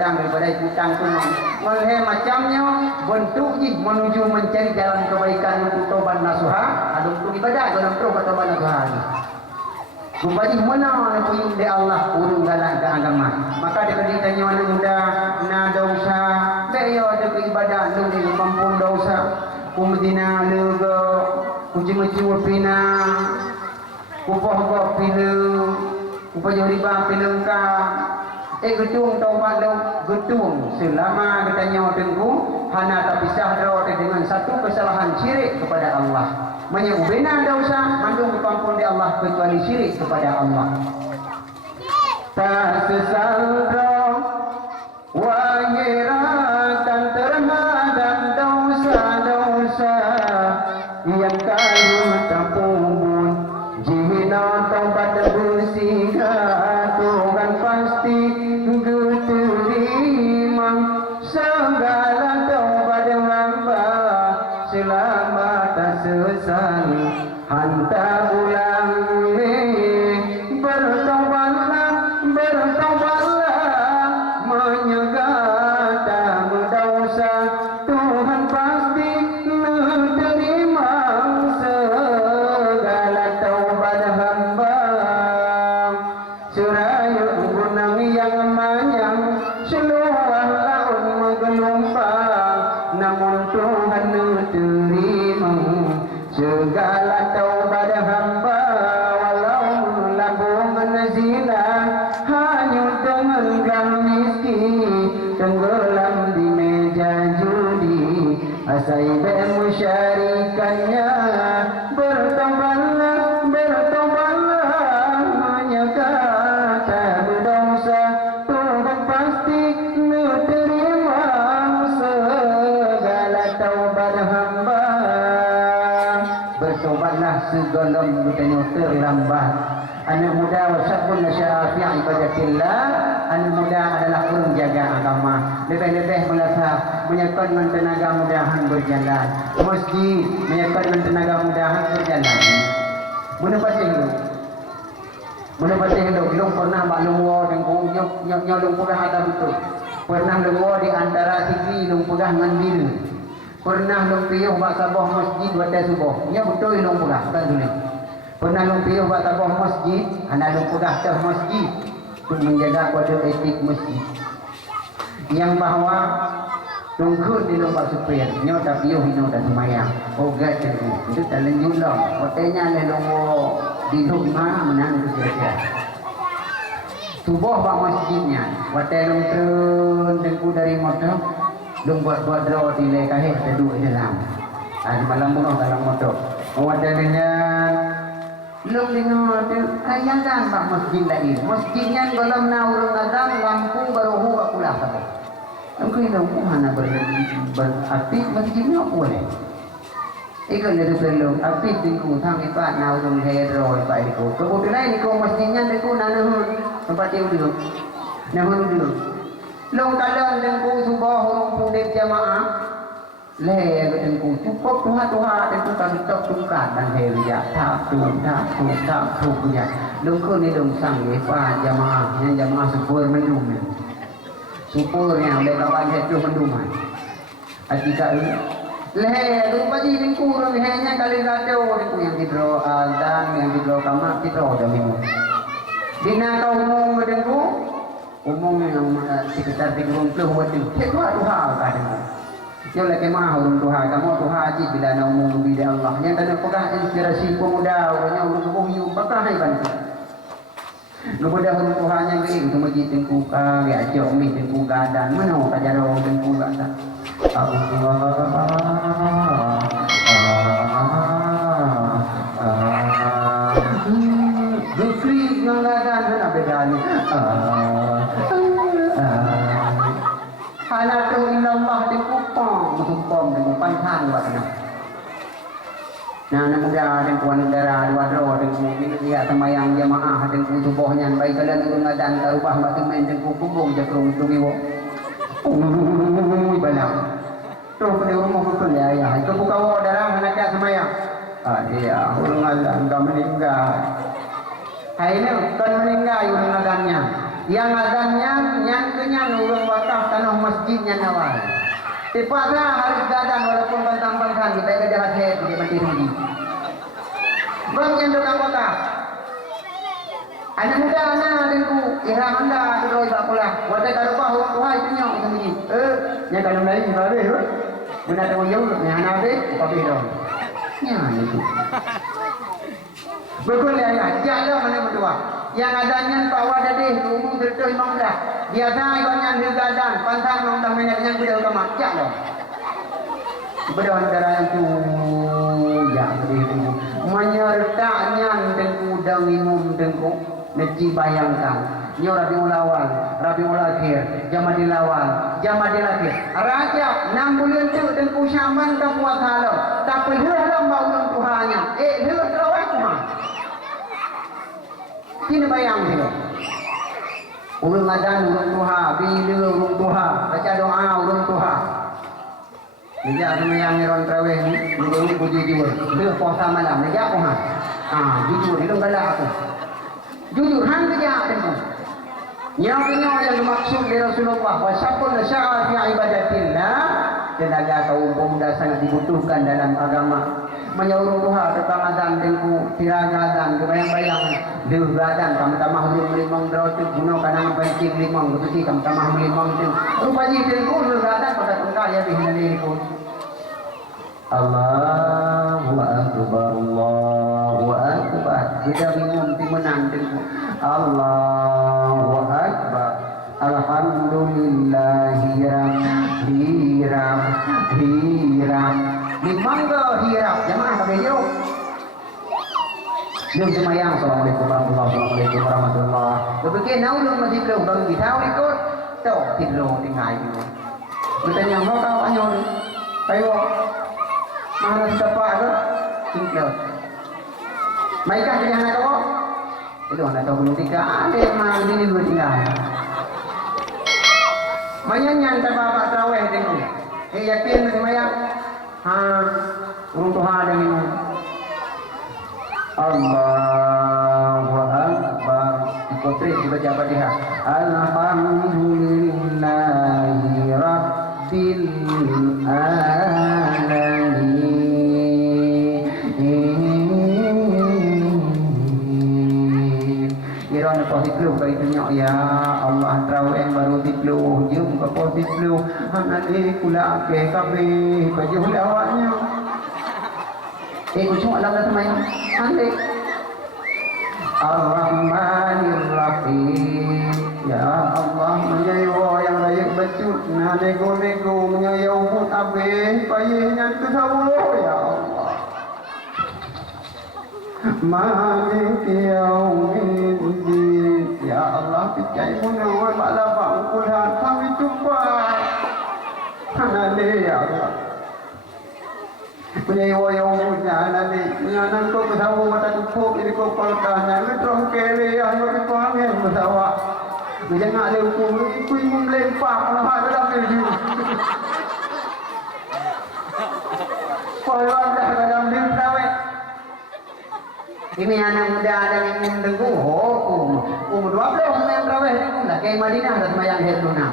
hutang daripada hutang tu. Oleh macamnya bentuk ni menuju mencari jalan kebaikan untuk taubat nasuha, ada untuk ibadat dalam taubat nasuha ni. Kumpani mana nak puyung di Allah urung galah ke agama. Maka dia ditanya anak muda na dosa, dia ada ke ibadat lu di kampung dosa. Kumdina lu go kuji-kuji wapina. Kupoh-poh pilu. Kupajori ba pilu ka. Gedung taubat lu gedung selama ditanya tengku hana tak pisah dengan satu kesalahan syirik kepada Allah. Menyebena dosa mandung dipampun di Allah kecuali syirik kepada Allah. Tak sesaldro wahirakan terhadap dosa-dosa yang kayu tampun jihna taubat bersihkan Tuhan pasti terima segala taubat hamba selama tak sesal hantar ulang bertobatlah menyegah tak berdosa Tuhan pasti menerima segala taubat hamba seraya gunung yang manyang seluruh laut menggelombang namun Tuhan menerima segala taubat hamba walau lambung zina hanyut dengan gang miskin tenggelam di meja judi asai musyarikannya bertobatlah menyegah tak berdosa Tuhan pasti menerima segala taubat hamba bertobatlah segala bertanya terlambat. Anak muda wasabun nasyafi' ibadatillah. Anak muda adalah orang jaga agama. Lebih-lebih melafaz menyekatkan tenaga mudahan berjalan. Masjid menyekatkan tenaga mudahan berjalan. Menepati hidup. Belum pernah maklum dan nyolong pegah ada betul. Pernah lengwa di antara tinggi lung pegah dengan diri. Pernah lung piyuh bak sabah masjid waktu subuh. Nya betul lung pegah tak tulis. Pernah lung piyuh bak sabah masjid, anak lung pegah tah masjid untuk menjaga kode etik masjid. Yang bahawa tungkut di lung bak supir, nya tak piyuh ino tak semayang. Ogat tu. Itu tak lanjut lah. Hotelnya le lung di lung mana menang itu kira-kira. Subuh bak masjidnya, waktu lung turun dengku dari motor, lung buat draw di lekaheh duduk di dalam. Di malam bunuh dalam motor. Wadahnya lung dengar tu kayangan bak masjid lain. Masjidnya dalam naurung azam lampu baru huwa pula apa. Mungkin lampu hana beraktif masjidnya boleh. Ikan dari perlu aktif dengku thang ipat naurung hero ipat dengku. Kebetulan dengku masjidnya dengku nanahun tempat dia duduk. Nahun duduk. Long kalan dengku subah hurung pundip jamaah. Le dengku cukup tuha dengku kami tok tungkat dan heria tak tu punya. Dengku ni dong sang lepa jamaah yang jamaah supur mendum. Supur yang le kawan hetu menduman. Atika le dengku pagi dengku orang hanya kali radio dengku yang tidro dan yang tidro kamar tidro dah minum. Bina kau umum dengku umum yang sekitar 30 waktu. Tuha ka dengku. Yo lagi mah urung Tuhan, kamu Tuhan haji bila nak umum bila Allah. Yang tak pegah inspirasi pemuda, orangnya urung kebuyu, bakal hai bantu. Kemudian urung Tuhan yang ke itu masjid tengku ka, ya jauh mi tengku gadan, mana kajaro tengku gadan. Dukri nang gadan mana bedanya? Halatu illallah dikupang mutumpom dengan pantang buatnya. Nah, anak muda dan puan negara dua dro dengan dia semayang jamaah dengan tubuhnya baik kalian urung adan tarubah batu main dengan kubung jakrung tubiwo. Balang. Terus pada rumah betul ya ayah. Itu buka wa dalam anak semayang. Dia urung adan dah meninggal. Hai ni kan meninggal urung adannya. Yang azannya yang kenyang urang wakaf tanah masjidnya nawal. Tepatlah harus gadan walaupun bantang-bantang kita ada hati di mandiri. Bang yang dokang kota. Anak muda anak adinku ihram anda terus bakulah. Wadah kalau kau tuai punya sembunyi. Yang kalau lain di babe tu. Benda tahu jauh yang anak be kopi dong. Yang itu. Betul ya, jalan mana berdua. Yang adanya bawa dadih umum terus imam dah. Biasa ibaratnya dia gadan pantang nong banyak yang sudah utama. Jalan. Berdua antara itu yang itu menyertanya dengku dan minum dengku. Neci bayangkan nyo Rabiul Awal, Rabiul Akhir, Jamadil Awal, Jamadil Akhir. Raja 6 bulan tu dengku Syaban tak kuat halau. Tak perlulah maulun Tuhannya. Dia terawat mah. Kini bayang dia. Urung azan urung Tuhan, bila urung Tuhan, baca doa urung Tuhan. Dia semayang orang terawih ni, urung puji jiwa. Dia puasa malam, dia Tuhan. Jujur dia galak aku. Jujur hang kerja dengan nyawa yang dimaksud dari Rasulullah wasapun sya'a fi ibadatillah tenaga kaum pemuda sangat dibutuhkan dalam agama menyuruh Tuhan tentang azan dengku tiraga dan bayang-bayang diradan tamah limong roti guna kanang pancing limong betul tamah limong tu rupanya dengku diradan pada tengkal ya bihinaniku Allahu Akbar Allahu Akbar sudah minum timenang dengku Allahu Akbar Alhamdulillahi hiram memang ke hiram jemaah pakai yuk Jom semayang Assalamualaikum warahmatullahi Berpikir naulun masih belum bang ditau ikut Tuh tidur tinggal itu Bertanya mau kau anyun Tayo Mana siapa tu? Tinggal. Maikah jadi anak kau? Itu anak kau belum tiga. Ada yang malam ini belum tinggal. Banyak yang terbapak terawih tengok. Yakin semayang? Urung Tuhan ada minum. Allahu Akbar. Dikotrik dibaca Fatihah. Alhamdulillahi Rabbil Alamin. Iran positif kali tunjuk ya Allah terawih baru tiplu jum ke positif hanali kula ke kabe baju lawaknya kucuk Allah semayang ande Ar-Rahmanir Rahim ya Allah menyayo yang layak becut nah nego-nego menyayo pun abe payahnya kesawuh ya Allah Malik yaumiddin ya Allah picai munawar bala bangkulan kami jumpa hanale ya Allah punya yang punya hanale punya nan ko kesawa mata kupu ini ko palkanya metro kele yang ko pangen besawa jangan ada hukum itu imam lempar kalau ada dalam ini kalau ada dalam diri kawet ini anak muda ada yang mendengku umur 20 yang terawih lah kayak Madinah ada semayang heduna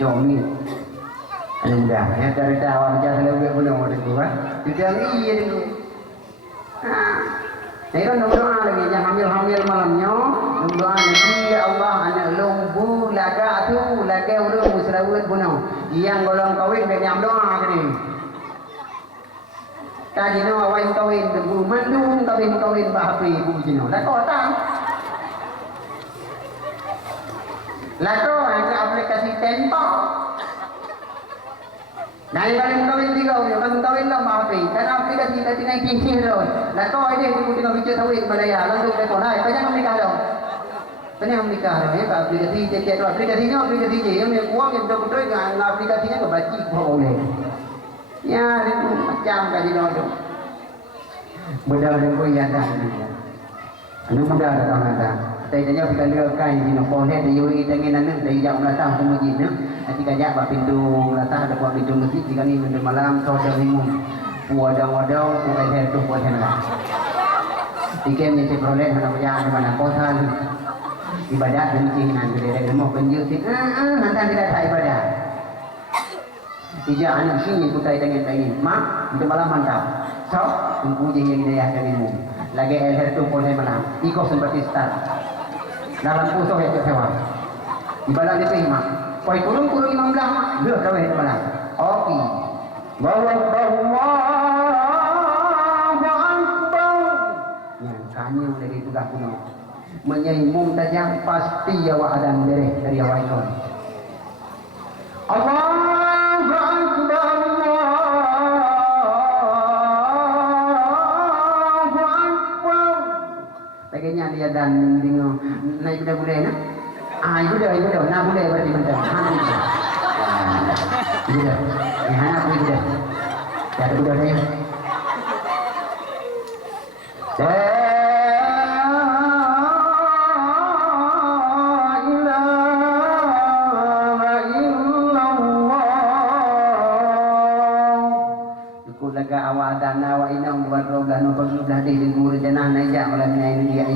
Jomi anak muda yang dari awal jasa lebih belum ada juga tidak iya dulu saya kan doa lagi yang hamil malamnya doa lagi ya Allah anak lumbu laga tu laga udah musrawat bunuh yang golong kawin dan yang doa gini Kaji no awain kawin debu mandung kawin bahapi bujino. Lako tang. Lako yang aplikasi tempo. Nah yang kawin tiga orang kawin lah bahapi. Dan aplikasi tadi naik kisih loh. Lako ini aku tinggal bicara kawin Malaya langsung ke korai. Banyak menikah dong. Banyak menikah dong. Ya aplikasi cek aplikasinya aplikasi je. Yang uang yang betul-betul dengan aplikasinya kebaci boleh. Ya, itu macam kaji dodo. Mudah dan kau yang dah ni. Anu mudah datang ada. Tapi tanya kita lihat kain di nomor ni. Dia yuri kita ingin nana. Dia jauh melatah semua jenis. Nanti kajak buat pintu melatah. Ada buat pintu masjid. Jika ni pintu malam. Kau dah minum. Wadang-wadang. Kau air tu buat hendak. Tiket ni saya peroleh. Mana macam mana kosan. ibadat bencingan gede mau penjuti nanti tidak tak ibadat ija anak sini kutai tengin mak itu malam mantap so tunggu jengnya hidayah darimu lagi elher tu boleh malam ikut seperti start dalam pusuh ya sewa ibadat itu mak koi kurung imam belah mak dia kawin itu malam oke bahwa yang kanya dari tugas kuno menyaimum tajam pasti yawa adan dari yawa ikon Allahu Akbar Allahu Akbar lagi dia dan bingung naik kuda boleh na ibu dah nak boleh berarti bentar ibu dah anak ibu dah ya ibu dah saya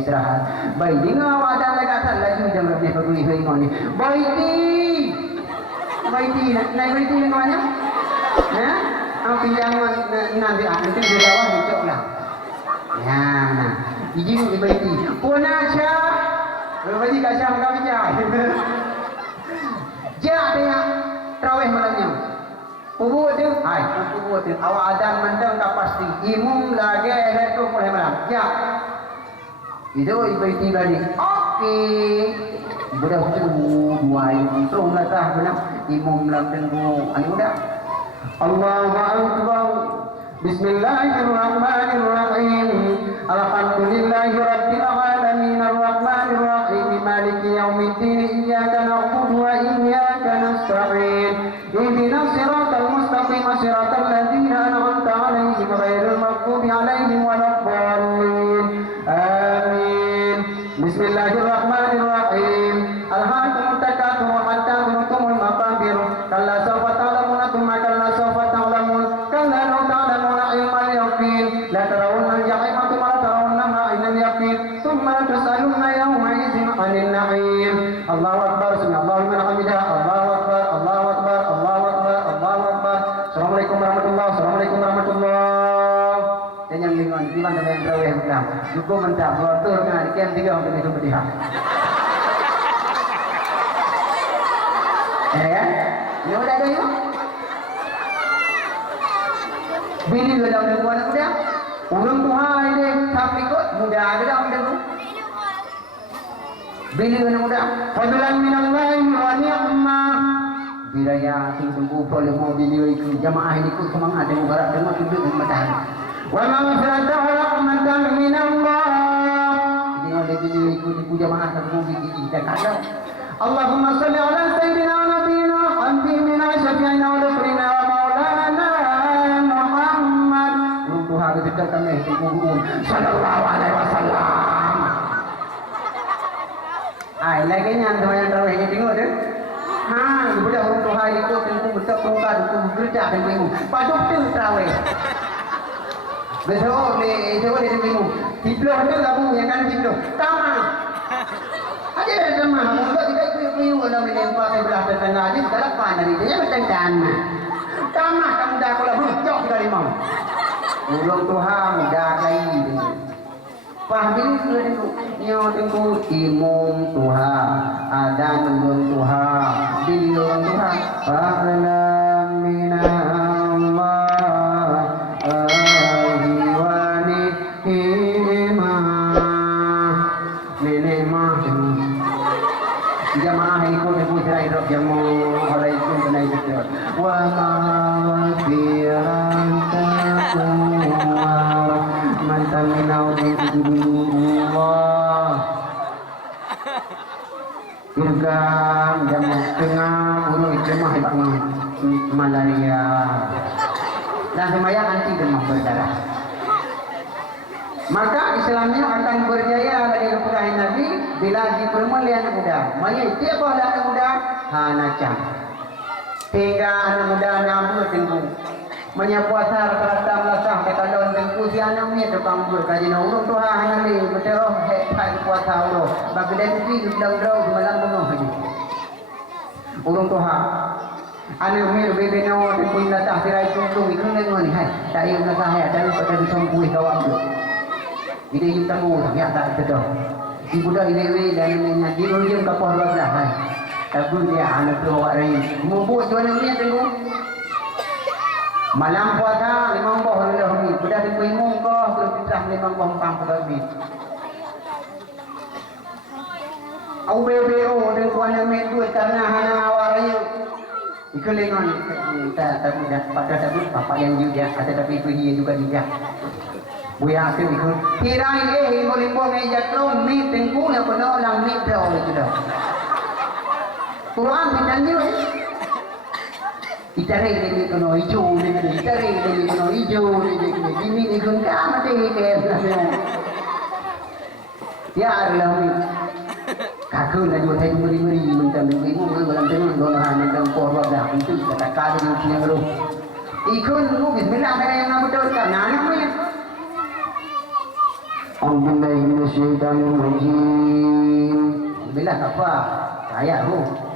istirahat. Baik, dengar awak ada lagi lagi jam lebih pergi hari ini. Baiti, naik baiti yang mana? Ya, apa yang nanti di bawah dicok lah. Ya, nah, izin di baiti. Punasya, berbagi kasih kami jah. Jah dia, terawih malamnya. Kubur tu, kubur tu. Awak adan mandang tak pasti. Imum lagi itu boleh malam. Ya. Itu ibaiti balik. Okey. Budak tu dua terung lah tah benar. Imum lam tenggu. Ani budak. Allahu Akbar. Bismillahirrahmanirrahim. Alhamdulillahirabbil alamin arrahmanir rahim maliki yaumiddin iyyaka na'budu wa iyyaka nasta'in. Ihdinas siratal mustaqim siratal ladzina an'amta 'alaihim ghairil maghdubi 'alaihim waladdallin. Amin. Bismillahirrahmanirrahim. Alhaakumut takatsur hatta zurtumul maqabir. Kalla sawfa ta'lamuna thumma kalla sawfa ta'lamun. Kalla law ta'lamuna ilmal yaqin la tarawunna al-jahima thumma la tarawunnaha 'ainal yaqin. Thumma tus'aluna yawma idzin 'anil na'im. Allahu akbar. Subhanallahu liman hamidah. Allahu akbar. Allahu akbar. Allahu akbar. Allahu akbar. Assalamualaikum warahmatullahi wabarakatuh. Dan yang lima dengan terawih malam juga mentah betul dengan kian tiga untuk itu berdiha. Ya, ini udah ada yuk. Bini dua tahun dan bulan udah. Urung Tuhan ini tapi kok muda ada dah muda tu. Bini dua muda. Fadlan minallahi wa ni'mah. Bila ya sungguh boleh mau bini itu jamaah ini ikut semangat dan mubarak dengan hidup dan matahari. Wa maghfiratan wa rahmatan min Allah. Jadi oleh bini ikut jamaah satu bini kita kata. Allahumma salli ala sayyidina wa nabiyina habibina syafi'ina wa dhakrina wa maulana Muhammad. Tuhan kita kami Muhammad sallallahu alaihi wasallam. Ai lagi yang terawih ini tengok tu. Budak orang Tuhan ikut tentu betul pungkar itu bekerja dan bingung. Paduk tu terawih. Besok ni dia bingung. Tibloh tu gabung yang kan tibloh. Tama. Ada sama. Mulut tidak bingung kalau melempar sebelah tetangga ni dalam pandang dia macam dana. Tama kamu dah kalau jauh dari mau. Ulung Tuhan dah lagi. Paham ke nyo tengku imum Tuhan ada ulung Tuhan bilung Tuhan fa'lam minallah ahiwani ni'mah jamaah ikut ibu cerai dok jamu oleh itu kena itu wa ma'firan mantan minau Allah irgam jamu tengah urut jemaah malaria dan semuanya anti demam berdarah. Maka Islamnya akan berjaya lagi kepada Nabi bila dipermuliakan anak muda. Mari tiap anak muda hanacam. Hingga anak muda nyambut tengku. Menyapuasa rata-rata melasah kata daun tengku siang nang ni tukang buat kaji nang urung tuha hanali betul hek pai kuat tahu bagi dia tu di dalam malam penuh haji urung tuha ane umir bebe no di pun datang tirai tungtung ikut dengan ni hai tak yang nak hai ada pada disambui kawan tu ini kita mau tak ya tak betul ibu dah ini dan ini di rumah kapal luar dah hai tapi dia anak tu awak rai mau buat jual ni tengok malam puasa limang boh dah ni sudah dipimung ko belum fitrah limang boh pang pergi au BBO dan kuan yang duit karena hana awari ikelengan tak mudah pada tapi bapak yang juga ada tapi dia juga dia buya tu ikut tirai limbo ni jatuh mi tengku yang penuh lang mi bro itu dah Quran dijanji Itare ini kono hijau, itare ini kono hijau, ini ikut kamu deh kayak ya Allah ni, kakak nak jual saya beri macam ni, mungkin dalam tenun donahan dalam korban dah itu kata kado yang punya baru. Ikut mungkin Bismillah mereka yang nak betul kan, anak ni. Alhamdulillah minasyaitanirrajim. Bismillah apa? Ayat tu.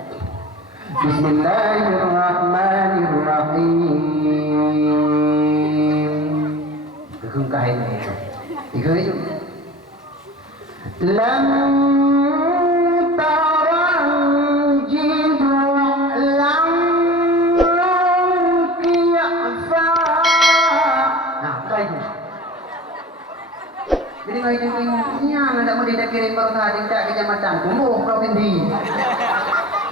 Bismillahirrahmanirrahim. Kekungkah ini. Ikut itu. Lam taranjidu lam kiafa. Nah, baik. Jadi kalau itu ini anda mau dikirim baru tadi tak kecamatan, tumbuh provinsi.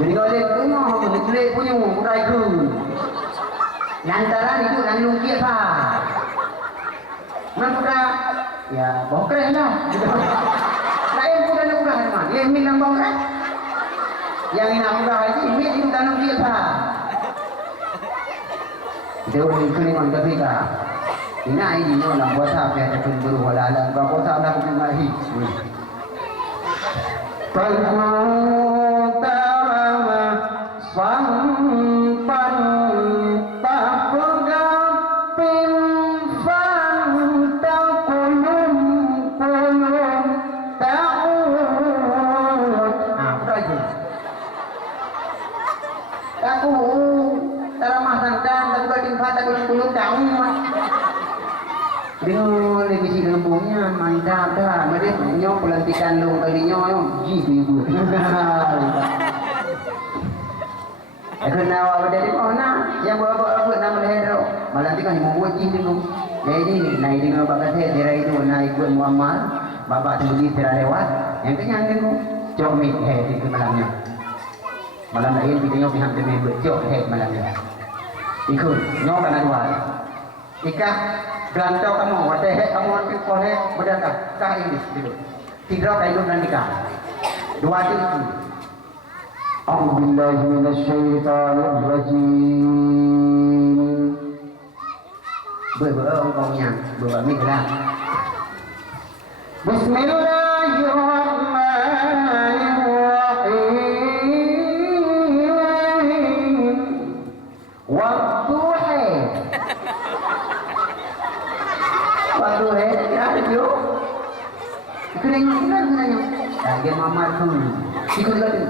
Jadi kalau dia punya, dia punya murai ke. Lantaran itu dan lungkit apa? Mana ya bokren lah. Lain bukan murah memang. Yang min nambang kan? Yang ini murah aja, min itu dan lungkit apa? Dia orang kelima tapi kah? Ini ini orang puasa dia ada pun berwala alam. Puasa nak bermahi. Sampan tak pegapin fanta kulum ta'ud. Apa itu? Aku taramah santan tak pegapin fanta kulum ta'ud. Dengar lagi si lembungnya mantap dah. Mereka punya pelantikan long kalinya jibu. Kerana awak dari mana yang buat nama lehero malam tu kan membuat cinta tu. Jadi naik dengan bapak saya tirai itu naik buat Muammar bapak sendiri tirai lewat. Yang kenyang tu comik head itu malamnya. Malam lain kita nyok pihak demi buat jok head malamnya. Ikut nyok kanan luar. Ika belantau kamu, wadah head kamu ambil kolek berdata kah ini dulu. Tiga kayu dan nikah. Dua itu. A'udzubillahi minasyaitonirrajim. Berangkaunya, beramiklah. Bismillahirrahmanirrahim. Wadduha. Wadduha, ya itu. Kenapa nanya? Lagi mama tu. Ikut lagi.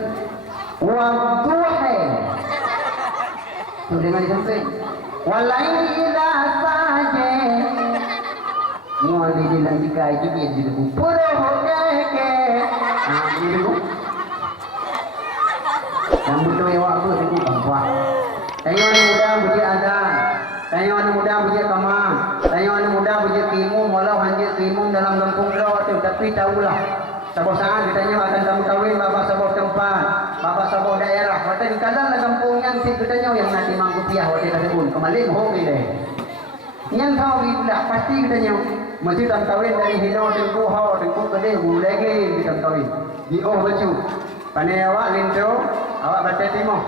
Wadduha. Tu dengan sampai. Walaili idza saja. Muali di jika itu dia jadi pura hokeke. Nah, ini tu. Yang betul yang waktu itu bangsa. Tanya orang muda buji azan. Tanya orang muda buji kamar. Tanya orang muda buji timum. Walau hanya timum dalam kampung kau tu, tapi tahulah. Sabah sangat ditanya akan kamu kawin bapak sabah tempat, bapak sabah daerah. Waktu di kadang kampung yang si katanya yang nanti mangkupiah waktu tadi pun kembali hobi deh. Yang tahu bila pasti katanya masih tak kawin dari hino tengku hau tengku kede lagi kita kawin. Di oh baju. Pandai awak linto, awak baca timo.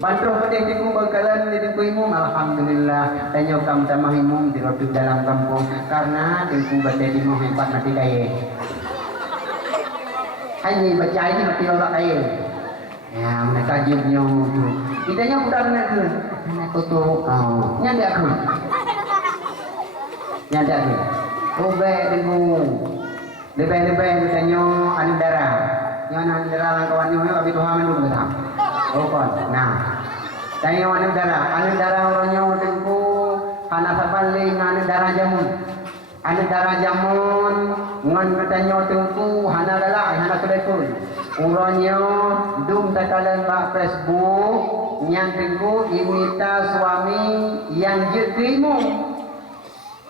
Bantu kede tengku bakalan di tengku imum. Alhamdulillah. Tanya kamu tamah imum di rotu dalam kampung karena tengku baca timo hebat mati kaya. Hanya baca ini mati orang kaya. Ya mereka jumnya tu. Kita nya budak nak ke. Nak tu. Nya dia aku. Nyada tu. Ubek dengung. Lebih-lebih bertanya anu darah. Yang anu darah lang kawan nyo tapi Tuhan mendung betam. Oh kon. Nah. Tanya anu darah orangnya dengku hana sapaling anu darah jamun. Anu darah jamun ngan bertanya dengku hana galak hana kedekun. Orangnya dum takalan bak Facebook yang dengku imita suami yang jekrimu.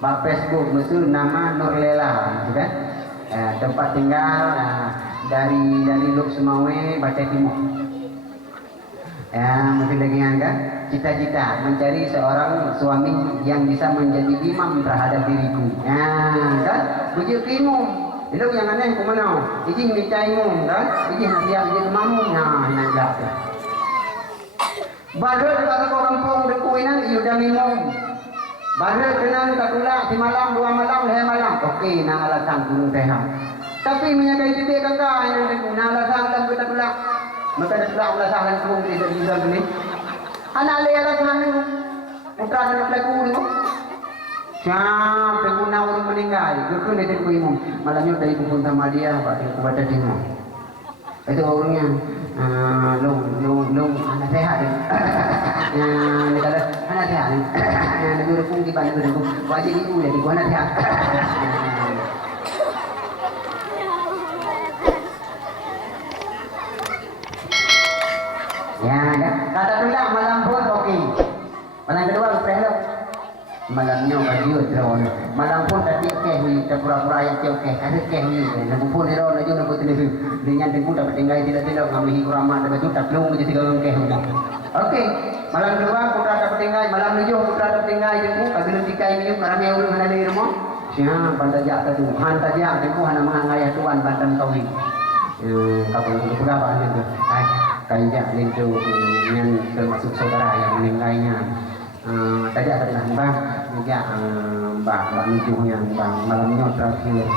Bak Facebook mesti nama Nurlela, kan? Tempat tinggal dari Luk Semawe Batai Timur. Mungkin lagi kan? Cita-cita mencari seorang suami yang bisa menjadi imam terhadap diriku. Kan? Bujuk imam. Itu yang aneh ku mana? Iji minta imam, kan? Iji siap iji kemamu. Nanggap. Baru kalau kau kampung dekuinan iudah imam. Baru kenal katulak di malam 2 malam leher malam. Okey, nang alasan gunung teham. Tapi menyakai titik kakak yang nang alasan dan kita tulak. Maka ada tulak alasan gunung di dalam ini. Anak le alasan ni. Putra dan pelaku ni. Siapa guna orang meninggal? Gekun dia ku imam. Malamnya dari pun sama dia pak dia ku baca timur. Itu orangnya long anak sehat dia. Dia kata anak sehat ni. Dia dulu pun di mana dulu. Wajib itu dia di anak sehat. Ya, kata tulak malam pun okey. Malam kedua pelak. Malamnya bagi drone. Malam pun tadi keh pura-pura yang keh. Ada keh ni. Nak pun dia orang lagi nak telefon. Dengan tengku dapat tinggal tidak ngambil kuramat dapat juta belum jadi tiga keh. Okey. Malam kedua putra dapat tinggal, malam tujuh putra dapat tinggal tengku kagil tikai minum ramai urang ada di rumah. Siapa bantajak tadi. Han tajak tengku hana mangaya tuan bantan kawin. Kapal itu berapa tu? Kajak itu yang termasuk saudara yang meninggalnya. Tadi ada bang, juga bang Nujuh yang bang malamnya terakhir.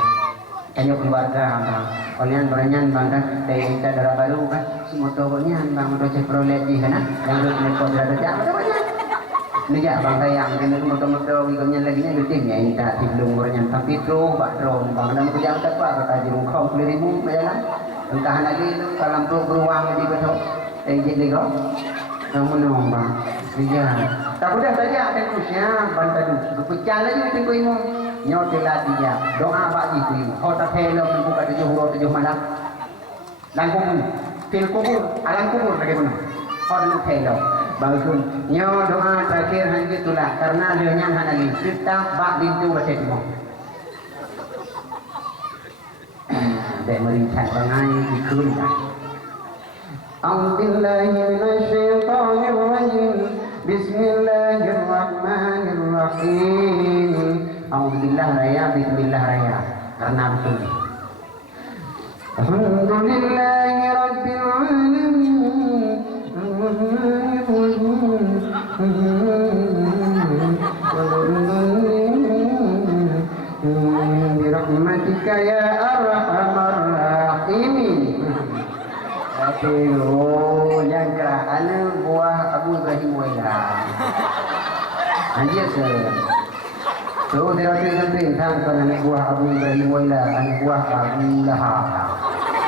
Kayaknya keluarga bang, kalian berenyan bang kan, dari kita darah baru kan, semua tokonya bang udah cek proleji kan, yang udah meliput darah jam, ada ini ya bang sayang, kena motor-motor wiganya lagi ni luting ya, kita tiblung berenyan tapi tro, bak tro, bang dalam kerjaan apa, kata jerung kau 10,000 berjalan, entah lagi tu kalau beruang jadi betul, jadi kau. Namun bang, iya. Tak boleh saja ada kusnya bantu. Berpecah lagi tengku imam. Nyotelah dia. Doa bagi ku. Kota helom membuka 7 huruf 7 malam. Langkung fil kubur, alam kubur bagaimana? Kota helom. Bagus. Nyo doa terakhir hanya itulah karena dia yang lagi kita bak bintu baca semua. Dek melihat bangai ikut. أعوذ بالله من الشيطان الرجيم بسم الله الرحمن الرحيم أعوذ بالله raya بسم الله raya karena betul الحمد لله رب العالمين برحمتك يا أرحم الراحمين. Oh, yang kerana buah Abu Ibrahim Waila. Anjir ke? So, dia rasa sampai tentang anak buah Abu Ibrahim Waila, anak buah Abu Lahab.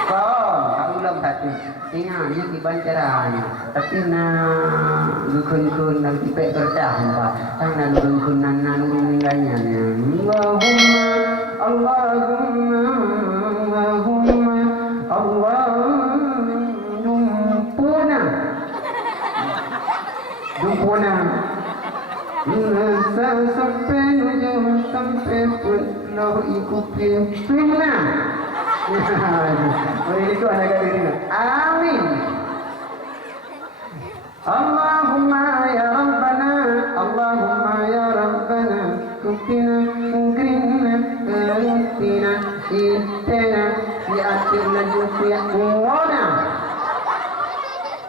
Kau, Abu Lahab satu. Ingat, dia tiban caranya. Tapi nak lukun-kun nak tipek kerja, nampak. Tak nak lukun-kun nak meninggalnya. Allahumma. Dumpuna sampai ujung sampai pulau ikuti Primna. Boleh itu anak kata ini. Amin. Allahumma ya Rabbana, Allahumma ya Rabbana, kutina mungkrinna karutina itena siatirna jufiya kuwana.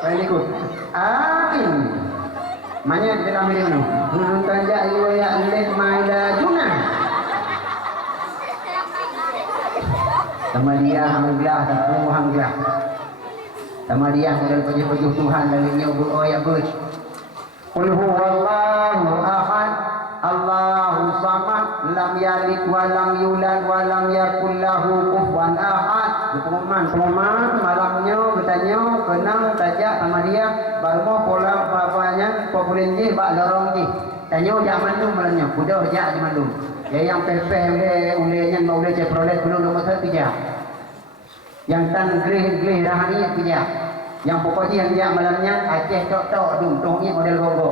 Boleh ikut. Amin. Mana di dalam ini? Gunung Tanjak Iwaya Alit Maida Junah. Sama dia hamdulillah dan hamdulillah. Sama dia modal pejuh-pejuh Tuhan dari nyebut oyak bud. Qul huwallahu ahad, Allahu samad, lam walam yulad walam yakul lahu kufuwan ahad. Pengumuman malamnya bertanya kenang tajak sama dia baru pola bapaknya populin je bak lorong je tanya jak mandum malamnya budak jak di mandum ya yang pepeh ulenya boleh ceprolet belum nomor 1 je yang tan greh rahani punya yang pokoknya yang jak malamnya Aceh tok dum-dumnya model gogo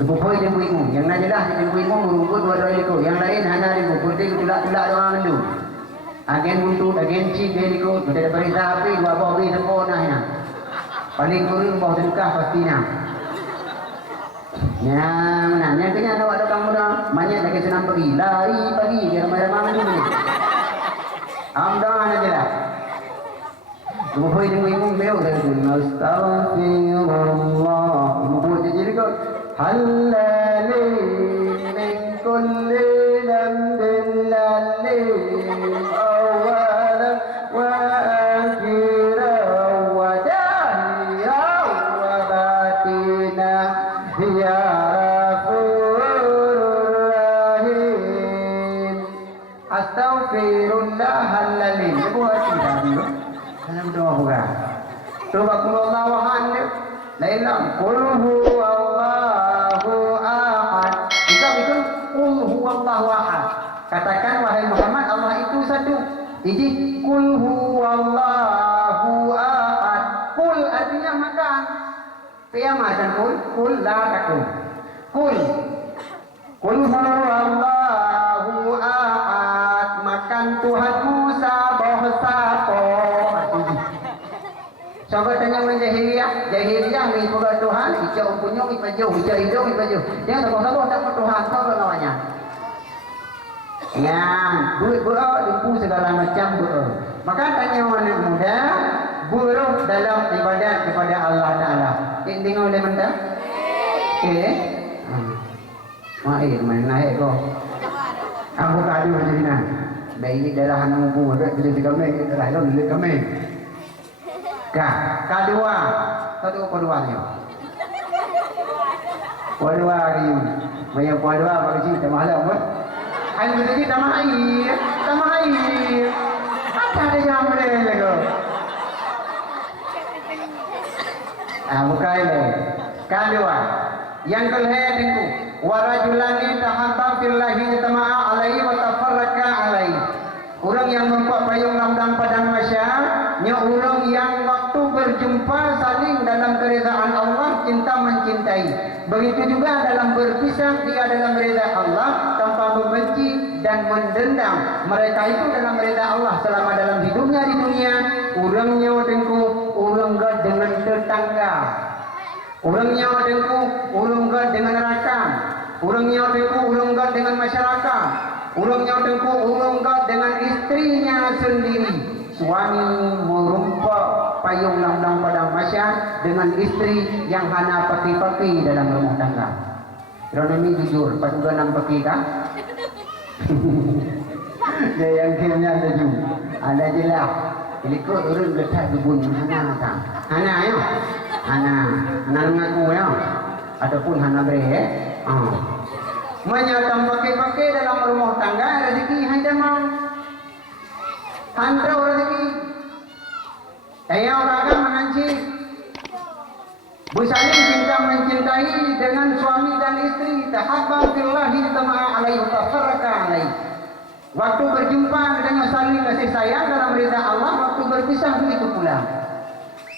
Bupoi dia buimu, yang najelah dia buimu merumput 2 ekor, yang lain hanya dia putih tulak doang mandu. Agen buntut, agen cik dia ikut, kita dapat api, 2 babi sempurna hina. Paling kurang bau sedekah pastinya. Ya, mana? Yang kena ada kamu dah, banyak lagi senang pergi, lari pagi, dia ramai-ramai mandu ni. Amdah najelah. Bupoi dia buimu beliau dah tu, Astaghfirullah. Bupoi dia jadi kau. Halali min kulli dhanbin lalin awwalan wa akhiran wa dahiran wa batina ya Ghafurur Rahim. Astaghfirullah halalin. Buat kita dulu. Kalau doa bukan. Coba kalau lawan dia. Lailam qul huwallahu ahad. Kita bikin qul huwallahu ahad. Katakan wahai Muhammad Allah itu satu. Jadi qul huwallahu ahad. Qul artinya makan. Qiyamah dan qul la takun. Qul huwallahu ahad. Makan Tuhanmu sabah sapa. Coba tanya orang jahiliyah ni pura Tuhan, hijau punyung ipaju, hijau hidung ipaju. Dia sabar tak Tuhan, apa namanya? Ya, buat dumpu segala macam buat. Maka tanya orang muda, buruh dalam ibadat kepada Allah Taala. Tengok oleh mana? Mahir main naik kau. Aku kadu macam ni. Baik dalam anak buat, bila kami, dalam bila kami. Kedua, satu keduanya. Kedua ni, banyak kedua bagi kita malam pun. Air betul tambah air. Apa ada yang boleh lego? Bukan ini. Kedua, yang kelihatan itu, warajulani tahabba fillahi tama'a alaihi wa tafarraka alaihi. Orang yang membuat payung lambang padang masyarakat, orang yang waktu berjumpa saling dalam keridaan Allah, cinta mencintai. Begitu juga dalam berpisah, dia dalam reda Allah tanpa membenci dan mendendam. Mereka itu dalam reda Allah selama dalam hidupnya di dunia. Orangnya tengku, orang gak dengan tetangga. Orangnya tengku, orang gak dengan rakan. Orangnya tengku, orang gak dengan masyarakat. Urungnya tengku urungkat dengan istrinya sendiri. Suami merumpak payung lambang padang masyarakat dengan istri yang hanya pakai-pakai dalam rumah tangga. Kerana ini jujur, pas juga nak pakai kan? Dia yang kira ada juga. Ada je lah. Ikut orang letak kebun hana tak? Hana ya? Hana mengaku ya? Ataupun hana beri menyatakan pakai-pakai dalam rumah tangga rezeki hanya mau hantar rezeki saya orang akan menanci bersaling cinta mencintai dengan suami dan istri tahabba fillahi tama'a alaihi wa tafarraka alaihi. Waktu berjumpa dengan saling kasih sayang dalam rida Allah, waktu berpisah begitu pula.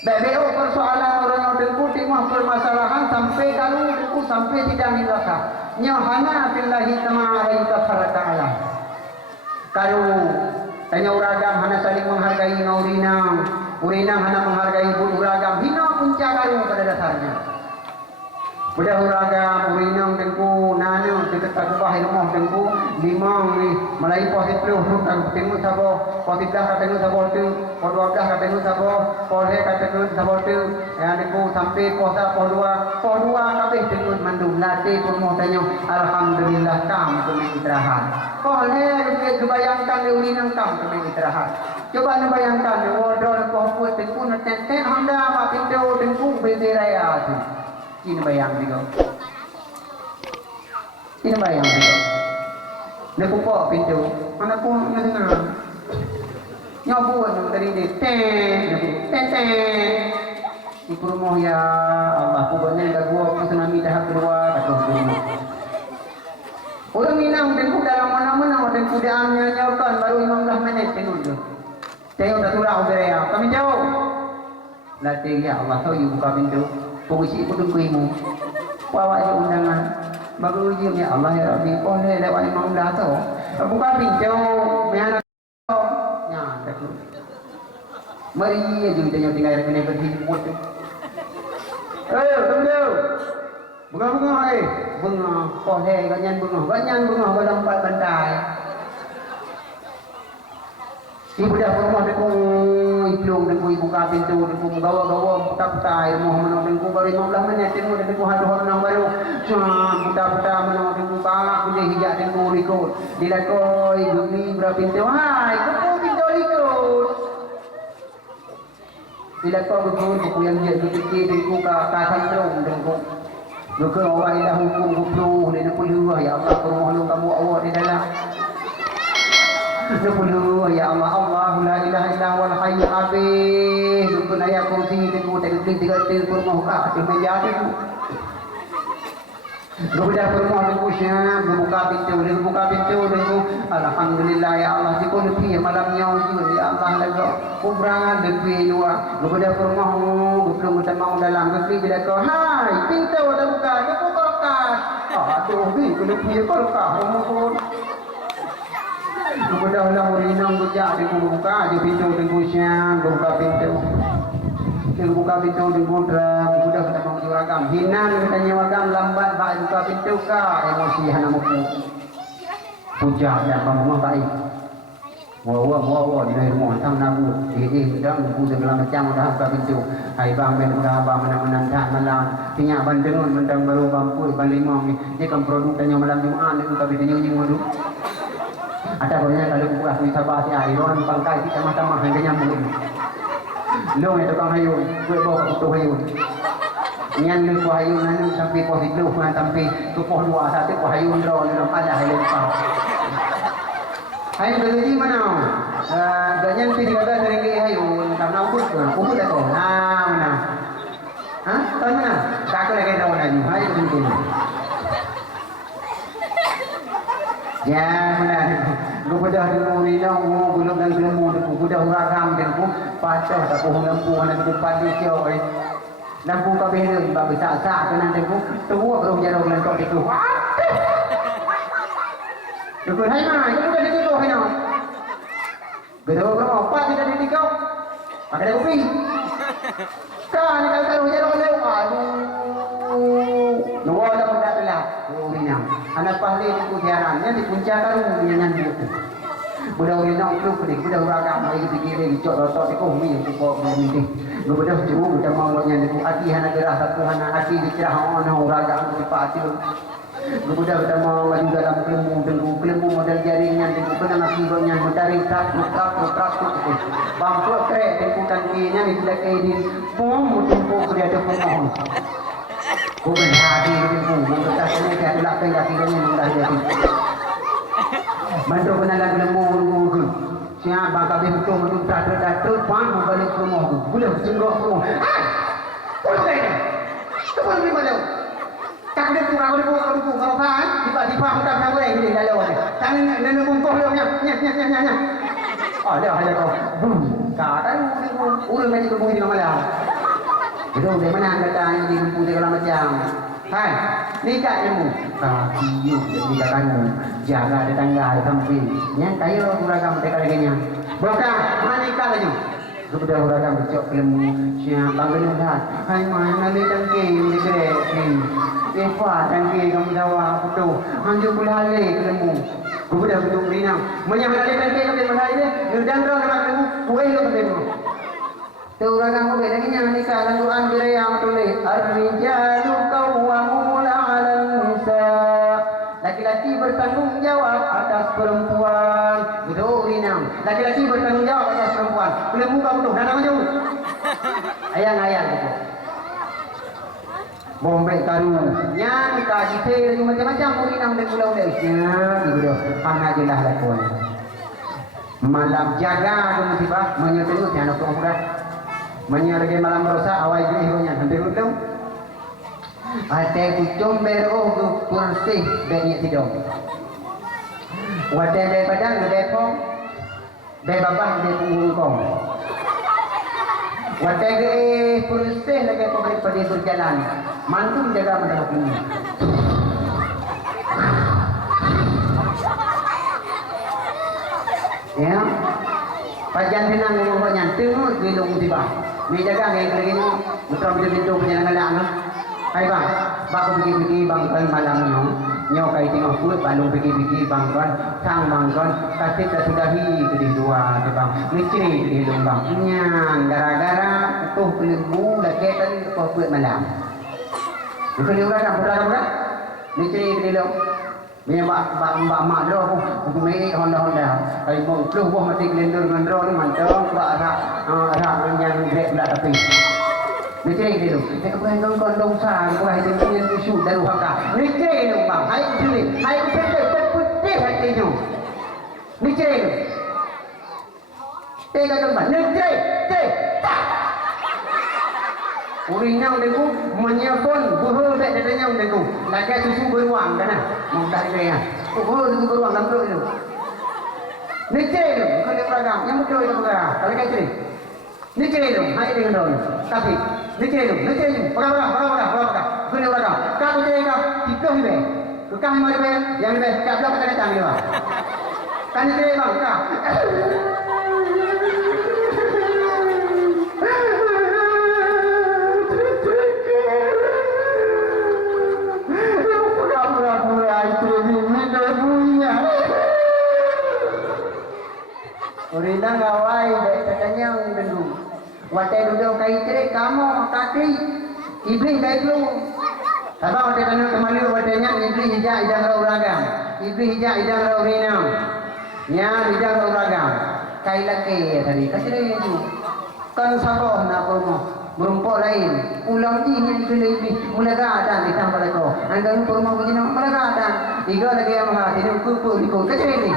Bebeo persoalan orang yang dengku timah permasalahan sampai kalau dengku sampai tidak hilaka. Nyahana billahi tama'a alaihi tafarraka Allah. Kalau tanya uragam hana saling menghargai urinang hana menghargai uragam hina puncak karu pada dasarnya. Budak uragam urinang dengku nana dekat takubah ilmu dengku limang ni Melayu positif kan tengok sabo positif ka tengok sabo tu podua ka tengok sabo polhe ka tengok sabo tu yang dengku sampai posa podua kabeh tengok mandum latih pun mau tanya alhamdulillah kam tu istirahat polhe kebayangkan urinang kam tu istirahat. Coba anda bayangkan wardrobe komputer dengku neten Honda apa pintu dengku berderaya tu. Ini bayang juga. Dia buka pintu. Mana pun nak dengar. Nyabut dari dia. Ten. Di rumah ya Allah. Pokoknya dah gua tsunami dah keluar. Kata rumah. Orang minang dan ku dalam mana-mana dan ku nyanyikan baru 15 minit tengok tu. Tengok dah surau beraya. Kami jauh. Latih ya Allah tahu you buka pintu. Pengusi ku tunggu imu. Bawa je undangan. Baru ujian ya Allah ya Rabbi. Boleh lewat 15 tu. Buka pintu. Miana. Ya, dah tu. Mari je kita tinggal kena pergi buat tu. Tunggu. Bunga-bunga bunga, pohon ganyan bunga dalam empat bandai. Ibu dah rumah deku iplung deku ibu buka pintu deku gawa-gawa buta-buta rumah mana deku baru 15 minit deku deku haduh nang baru. Buta-buta mana deku kalak boleh hijak deku ikut. Dilakoi gemi berapa pintu. Hai, deku pintu ikut. Dilakoi deku yang dia fikir deku ka sandrong deku. Maka orang dah hukum hukum dia perlu ya Allah permohonan kamu awak di dalam. Dia perlu ya Allah la ilaha illa huwal hayyul qayyum. Dukun ayat kursi itu tak tiga permohon ka di meja itu. Kemudian permohonan kusya buka pintu dan alhamdulillah ya Allah di lebih malamnya ya Allah lagu kubrangan lebih luar. Kemudian permohonan belum mau dalam lebih bila kau hai pintu dah buka dia buka. Aduh ni lebih buka umur. Kemudian orang murinang bujak dia buka di pintu dan kusya buka pintu. Dia buka pintu di mudra, kemudian kita mau juragam. Hinan katanya wagam lambat baik buka pintu ka emosi hana muku. Puja dan rumah baik. Wow di rumah tang nabu. Dah buku segala macam dah buka pintu. Hai bang ben dah bang mana-mana dah malam. Tinyak bandengun bentang baru bangku ban limau ni. Dia kan produk tanya malam Jumaat ni buka pintu nyanyi madu. Ada banyak kalau buka ni sabar si ai ron pangkai kita mata-mata hanya nyambung. Long itu kang hayun, gue bawa ke hayun. Nyan lu hayun anu sampai positif sampai tupoh dua satu hayun draw dalam ada hayun pang. Hayun beli mana? Ganyan pilih ada dari hayun karena ubud itu. Mana? Hah? Tahu mana? Tak ada lagi draw lagi. Hayun itu. Ya benar. Kemudian dulu ni lah, gulung dan gelemu, kemudian ragam dan pun pasal tak pohon lampu mana tu padu siau. Lampu kabeh ni, babi sak kena dan pun tua kalau jarak lentok itu. Dukun hai mana? Itu dah ditipu kena. Betul kalau apa tidak ditipu? Pakai kopi. Kan kalau jarak lentok, aduh. Dua dah pada telah. Anak pahli itu jarannya dipuncakan dengan buku. Budak orang itu pedih, budak orang mai pikirin cok rotok itu mi itu kok mesti. Budak juru budak maunya itu hati hana gerah satu hana hati dicerah orang orang itu pasti. Budak mau maju dalam kelemu model jaringan dengan benang akibatnya mencari tak itu. Bangkok krek tempukan kini ni tidak kaini pom mutu dia ada pemohon. Bukan hati itu, bukan tasnya dia adalah pengakirannya mudah jadi. Bantu penalang lembu. Siapa kabeh betul datuk pan balik rumah. Boleh jenggok rumah. Boleh ni. Kau ni malu. Tak ada tu aku kalau kan tiba-tiba aku tak boleh ni dalam ni. Tangan nenek bungkuh dia nya. Ada kau. Kadang urang ni tu bunyi malam. Betul, dari mana anda tanya di lembu segala macam? Hai, nikah ilmu. Kaki nikah kamu. Jaga tetangga, samping. Yang kaya uragam mereka lagi-nya. Bukan, mana nikah lagi? Sudah uragam bercok lembu. Siapa benar? Hai, mana ni tangki? Ni kerek ni. Eva tangki kamu jawab betul. Hanjur pula alih ke lembu. Sudah betul berinang. Menyamar alih tangki kamu mana ini? Jandra nama lembu. Kuih lo lembu. Turang mo bedanya ni kalan Quran birayang tulis ar-rijalu qawwamuna 'alan nisa. Laki-laki bertanggung jawab atas perempuan. Betul Rinam. Laki-laki bertanggung jawab atas perempuan. Boleh buka betul. Dah nama jauh. Ayang-ayang itu. Bombay karu yang kasih macam-macam mungkin nang pulau desnya gitu hang aja lah lakon malam jaga tu musibah menyetu jangan aku murah menyalagi malam rosa awal itu hidupnya hampir udah ate kucum beru kursi banyak tidur wadah dari padang dari pong dari babah dari punggung kong wadah dari kursi lagi pemberi pada berjalan mantu menjaga mendadak ini ya pajan pinang ngomongnya tengok gelung tiba ni jaga kayak gini betul pintu penyelenggara hai bang baku pergi bang kan malam nyo kai tengok kuat balung pergi bang kan sang bang kan kasih sudahi ke dua tu bang micri di bang nyang gara-gara tuh pelimbu lagi tadi kau kuat malam itu dia orang budak-budak micri ke dulu Ni mbak mak dah aku mai Honda kai mong plus buah mati gelender ngendro ni mantong ba arah yang grek dak tapi ni ceri dia tu aku hang kondong sa aku hang dia isu daru haka ni ceri dia bang hai sini hai putih hati tu ni ceri tega tu bang ni ceri Urinyang deku menyapon buhu dek dadanyang deku lagi susu beruang kana mau dah dia buhu susu beruang dalam perut itu nice itu kalau beragam yang betul itu beragam kalau kayak gini nice itu hai dengan daun tapi nice itu beragam kalau beragam kalau dia tiga hibe kekah mari be yang be tak belum kena tang dia kan nice bang kah Orilang awai dek katanya dulu. Watai dulu kai trek kamu kaki iblis kai dulu. Sabah watai kanu kemalu watainya iblis hijau idang rauragam. Iblis hijau idang raurinam. Nya idang rauragam. Kai laki tadi kasih itu. Kan sabah nak promo. Berumpuk lain. Ulang ni yang dipilih iblis. Mula ada di tanpa leko. Anda ni promo begini mula ada. Tiga lagi yang mahal. Ini ukur ikut kasih ini.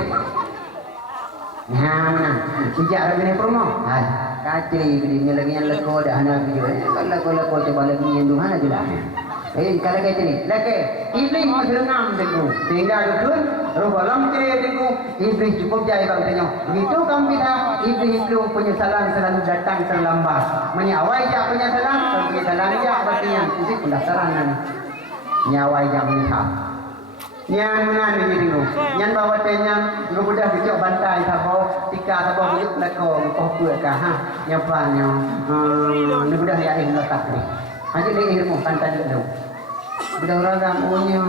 Nah, sejak lagi ni promo. Kacri belinya lagi yang leko dah anak video. Kalau leko coba lagi yang dua aja lah. Kalau kacri, lagi iblis masih ngam dengku. Tinggal dukun, robalam ciri dengku. Iblis cukup jaya bang tanya. Begitu kami kita iblis itu penyesalan selalu datang terlambat. Menyawai jak penyesalan, penyesalan jak berarti itu pendaftaran. Nyawai jak menyesal. Yang mana ni dulu? Yang bawa tanya, budak kecil bantai sabo, tika sabo bujuk leko, kuat kah? Yang panjang, ni budak yang ini letak ni. Haji ni ilmu pantai dulu. Budak orang punya,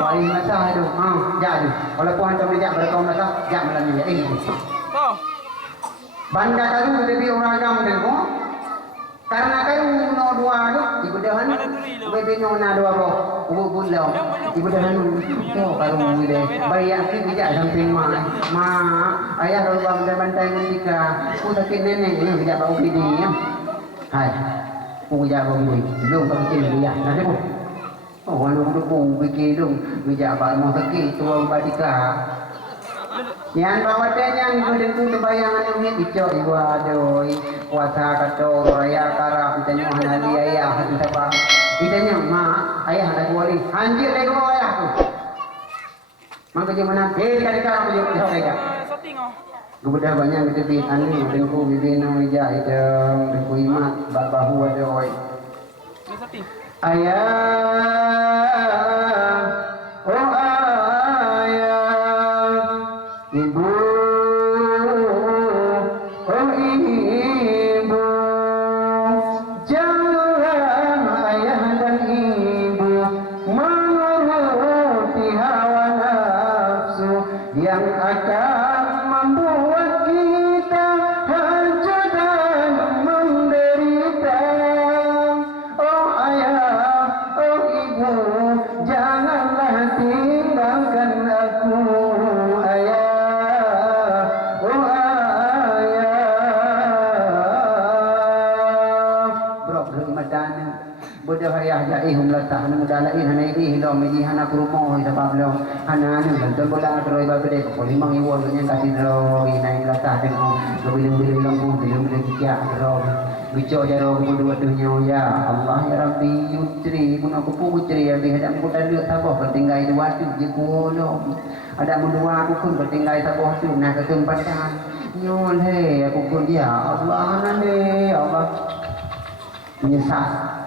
paling masa itu, jadi. Kalau puan tu bijak berkau masa, jak malam ni ini. Banda taru lebih orang agam dulu. Karena kayu no dua tu, ibu dahan, bebe no na dua bo, ibu bulau, ibu dahan tu karu ni deh. Bayi aku bijak sampai ayah kalau bang bantai ketika, aku sakit nenek ni bijak bau gini ya. Hai, aku bijak bau gini, belum kau kecil dia, nanti bu. Oh, walau aku bikin dong, bijak bau mau sakit tua badika. Yang bawatnya yang berdengku kebayangan yang hijau ibu adoi kuasa kato raya karap ditanya mana dia ayah hati siapa ditanya ayah ada dua ni anjir lagi bawa ayah tu maka dia mana kali karap dia jauh lagi kemudian banyak kita bin anu dengku bibin meja idem dengku imat bahu adoi ayah Ibu, oh ibu, jangan ayah dan ibu menuruti hawa nafsu yang akan membuat kita hancur dan menderita. Oh ayah, oh ibu, janganlah tinggalkan aku. Budak ayah jaih humlat tak nak dalain hana ini hilang meji hana kurumo sebab lo hana ni dan bola teroi ba gede ko limang iwo nya kasih ro inai latah dengan bilang-bilang lampu bilang-bilang kiak ro bico jaro ko dua dunia ya Allah ya Rabbi yutri pun aku putri ya bi hadam ko tadi sabah bertinggai dua tu je ko lo ada mendua aku pun bertinggai sabah tu nak ke tempatan nyol he aku pun dia Allah nane Allah menyesal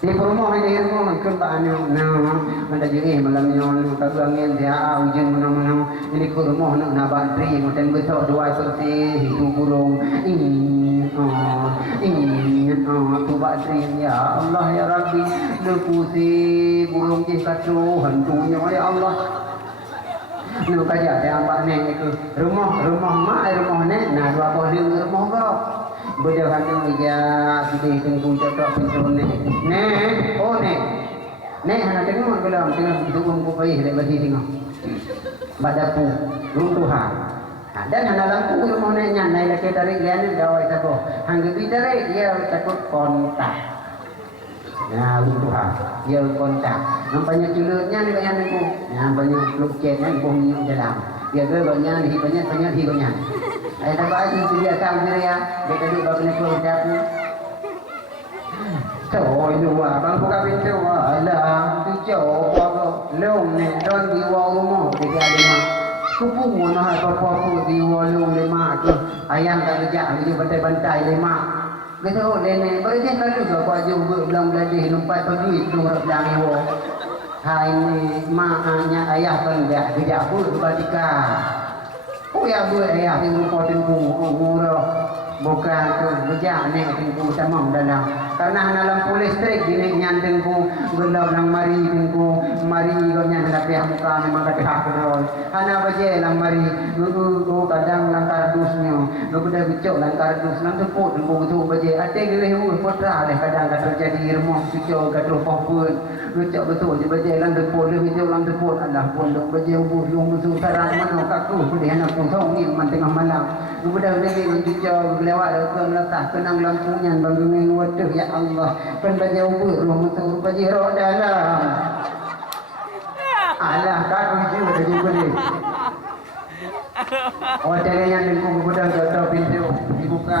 di rumah ini rumah kan tak anu mana jadi malam nyol tak angin dia hujan mana-mana ini ke rumah nak bantri macam besok dua kursi hidup burung ini tu bantri ya Allah ya Rabbi lepusi burung je katu hantunya ya Allah nu kajak dia ambak nek ke rumah mak rumah nek nah dua boleh rumah kau berjalan dia sudah tunggu cakap pintu nek oh nek hana tengok belum tengok tunggu ko pai lek bagi tengok badapu runtuhan dan hana lampu rumah nek nyan nai lek tarik lian dawai sabo hang gebi tarik dia takut kontak ya runtuhan dia kontak nampaknya culutnya ni banyak ni nampaknya luketnya ni bunyi dalam dia banyak banyak ai tak baik dia tahu dia dia tadi bagusnya keluar dapu trời đùa bang buka pintu alah tu jauh lom ni don di wall di lima kupu mana apa di wall lima tu ayam tak kerja dia bantai-bantai lima betul nenek baru dia kalau juga baju belang beladih lompat pergi tu belang iwo hai ni maknya ayah kan dia kerja pun ketika oh ya bu ayah yang lupa tengku umur bukan tu kerja ni tengku tamam dalam karena dalam listrik gini nyandengku gelap nang mari tengku mari kau nyandeng pihak muka memang kata hak kedol hana baje lang mari lu kadang lang kardusnya lu pada bicok lang kardus lang tepuk tengku tu baje ate gere potra leh kadang kata terjadi remah bicok kata popun bicok betul je baje lang tepuk lu bicok lang tepuk Allah pun dok baje ubuh lu musuh sarang mana kaku pulih anak pun song ni man tengah malam lu pada lagi bicok lewat ke meletak kenang lampunya bagi waduh ya Allah kan baca ubur rumah tu baca roh dalam alah kaku juga dah juga ni hotel yang dengan gudang jatuh pintu dibuka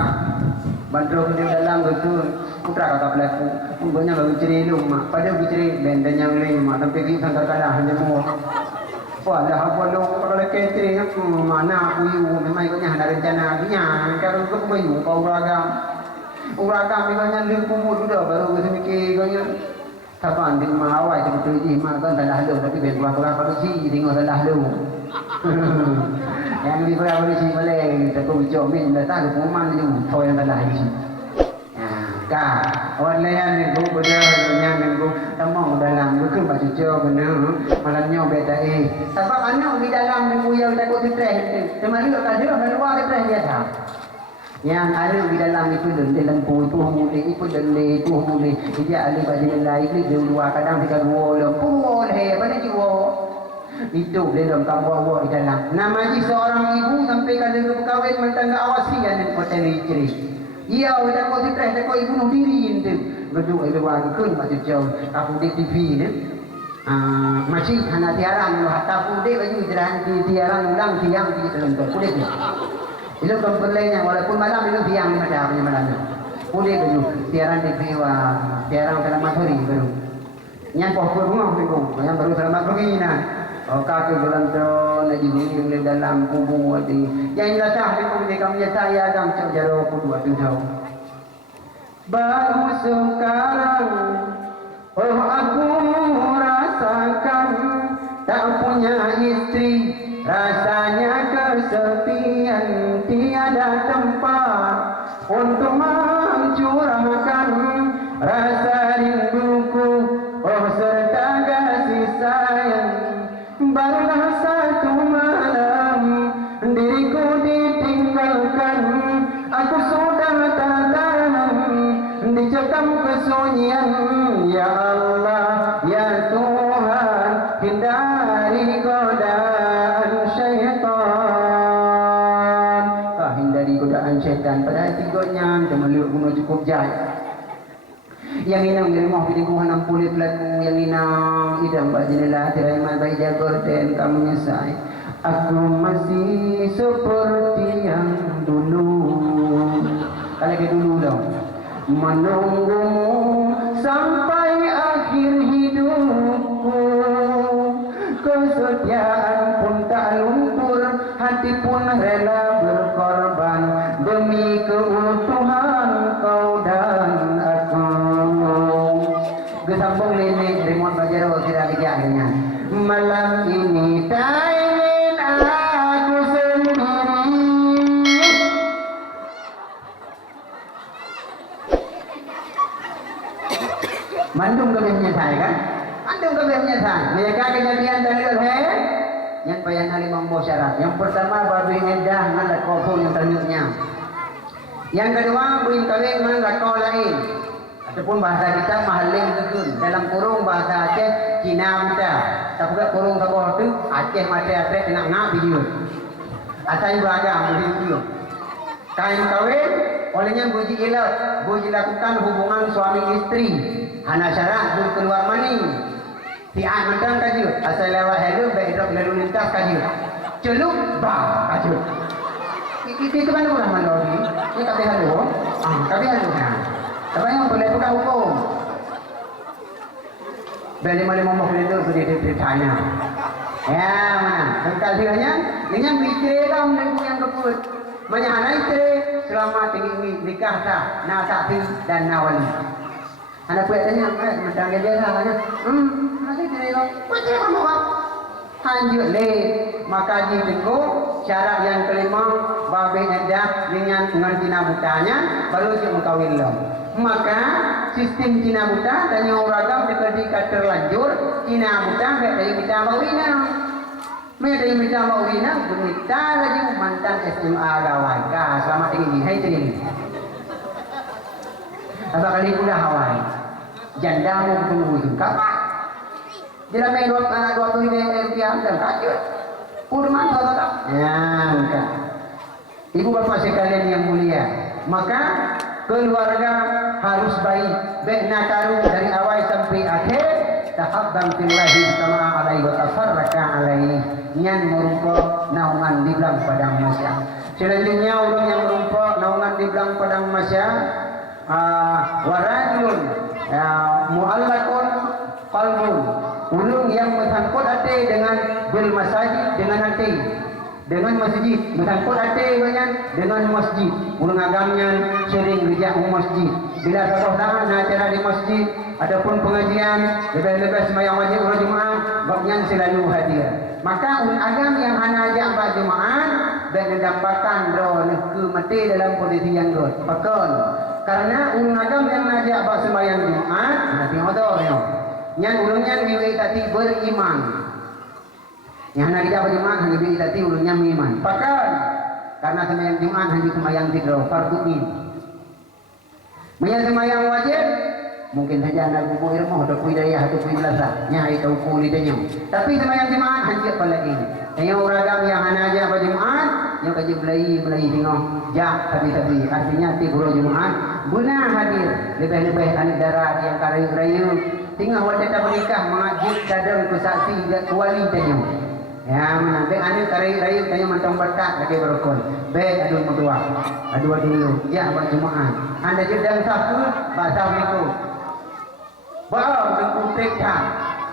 bandrol dia dalam betul putra kakak pelaku banyak bagi ceri rumah pada biceri benda yang lima sampai kita sangka kalah hanya mau wah dah apa lu kalau catering aku mana aku memang ikutnya ada rencana punya kalau aku bayu kau uragam ikutnya lingkumu sudah baru kita mikir ikutnya kapan di mawai sebetulnya di mana kan dah lalu tapi berapa besi tengok dah lalu yang lebih berapa besi boleh tapi jomin datang ke rumah tu thôi yang dah lalu ka orang lain ni gua berjalan yang gua tamang dalam gua kan baca jauh benar malamnya beda sebab anak di dalam ni gua yang takut stres kemarin tak ada orang luar stres dia tak yang ada di dalam itu dalam tu mulai itu dalam tu mulai dia ada pada lain ni di luar kadang dekat gua lempul pada jiwa itu dalam kampung di dalam nama seorang ibu sampai kada berkahwin bertangga awasian di hotel isteri. Iya, udah kau stres, kau ibu bunuh diri itu. Berdua itu orang kun macam jauh. Aku di TV ni, masih hanya tiaran. Aku di baju tiaran ulang tiang di dalam tu. Kulit ni. Itu komplennya walaupun malam itu tiang ni macam malam ni. Kulit baju tiaran TV tiaran selamat hari baru. Yang kau rumah tu, yang baru selamat pergi nah. Oh kaki jalan tu lagi ni dalam kubur tadi. Yang jelasah ni dia kami saya agam cak jaro kedua tu jauh. Baru sekarang aku rasakan tak punya istri rasanya kesepian tiada tempat untuk mencurahkan rasa rinduku serta kasih sayang. Barulah satu malam diriku ditinggalkan, aku sudah tak tahan dicekam kesunyian. Ya Allah, ya Tuhan, hindari godaan syaitan. Hindari godaan syaitan. Padahal tiganya temeluk guna cukup jahit. Yang inang di rumah pilih enam kulit lagu yang inang idam bak jendela tirai mal baik jagur dan kamu nyesai. Aku masih seperti yang dulu. Kalau ke dulu dong. Menunggumu sampai akhir hidupku. Kesetiaan pun tak luntur, hati pun rela berkorban demi keutuhan kau dan aku. Gesambung linik remote bajaro tidak kejadiannya. Malam ini tak ingin aku sendiri. Mandung kami menyesal kan? Mandung kami menyesal. Mereka kejadian dalil yang payah nalimang syarat. Yang pertama babi edah ngalat kofun yang ternyuknya. Yang kedua buin kawin ngalat kau lain. Ataupun bahasa kita mahaling kekun. Dalam kurung bahasa Aceh Cina muda. Tapi juga kurung ke bawah tu Aceh mata Aceh tengah ngap video. Asal beragam video. Kain kawin olehnya buji ilat, buji lakukan hubungan suami istri. Hana syarat belum keluar mani. Tiap mentang kaju, asal lewat hello baik drop lalu lintas kaju. Celup bah kaju. Itu mana pula mana lagi? Ini kabeh hello. Kabeh hello kan. Tapi yang boleh buka hukum. Beli malam momok itu sudah ditanya. Ya mana? Tentang dia dengan mikir dalam dengan yang kebut. Menyahana istri selama tinggi nikah sah, nasati dan nawali. Anak buat tanya, mentang dia lah tanya, masih istri lo, macam mana mau? Lanjut le, maka jinggo syarat yang kelima babi edah dengan Cina butanya baru dia mengkawin lo. Maka sistem Cina buta dan yang ragam ketika terlanjur Cina buta dari kita bawina. Mereka minta mau wina, berita lagi mantan SMA gawai. Selamat tinggi, hai tinggi. Apa kali pula Hawaii? Janda mau tunggu itu, kapan? Jadi main dua puluh rupiah dan kacau. Kurman tak? Ya, enggak. Ibu bapak sekalian yang mulia, maka keluarga harus baik, baik nakaru dari awal sampai akhir. Tahabbam fillahi sama alaihi wa tafarraka alaihi. Nyan merumpok naungan di belang padang masya. Selanjutnya orang yang merumpok naungan di belang padang masya warajun mu'allakun qalbun. Ulung yang bersangkut hati dengan bil masajid dengan hati dengan masjid bersangkut hati dengan masjid. Ulung agamnya sering bijak masjid. Bila saudara acara di masjid ataupun pengajian lebih-lebih sembahyang wajib ulah Jumaat babnya selalu hadir. Maka ulun agam yang hana ajak pada Jumaat dan mendapatkan roh ke mati dalam posisi yang good. Pakon. Karena ulun agam yang ajak pada sembahyang Jumaat nanti motor yo. Yang ulunnya biwi tadi beriman. Yang hana kita pada Jumaat hanya biwi tadi ulunnya beriman. Pakon. Karena sembahyang Jumaat hanya sembahyang tidur fardu in. Sembahyang wajib mungkin saja anak buku ilmu atau hidayah atau penjelasan nyai tahu kulitnya. Tapi sembahyang Jumaat hanya pada ini. Yang ragam yang hana aja pada Jumaat yang kaji belai tengok jak tapi artinya ti guru Jumaat guna hadir lebih-lebih anak darat yang karayu-rayu tengah wanita menikah mengajib dadang kesaksi dan wali tanya. Ya mana be anu karayu-rayu tanya mantong berkat lagi berukun. Be adu mertua. Adu dulu ya pada Jumaat. Anda jedang satu bahasa Melayu. Bawa dengan trekta,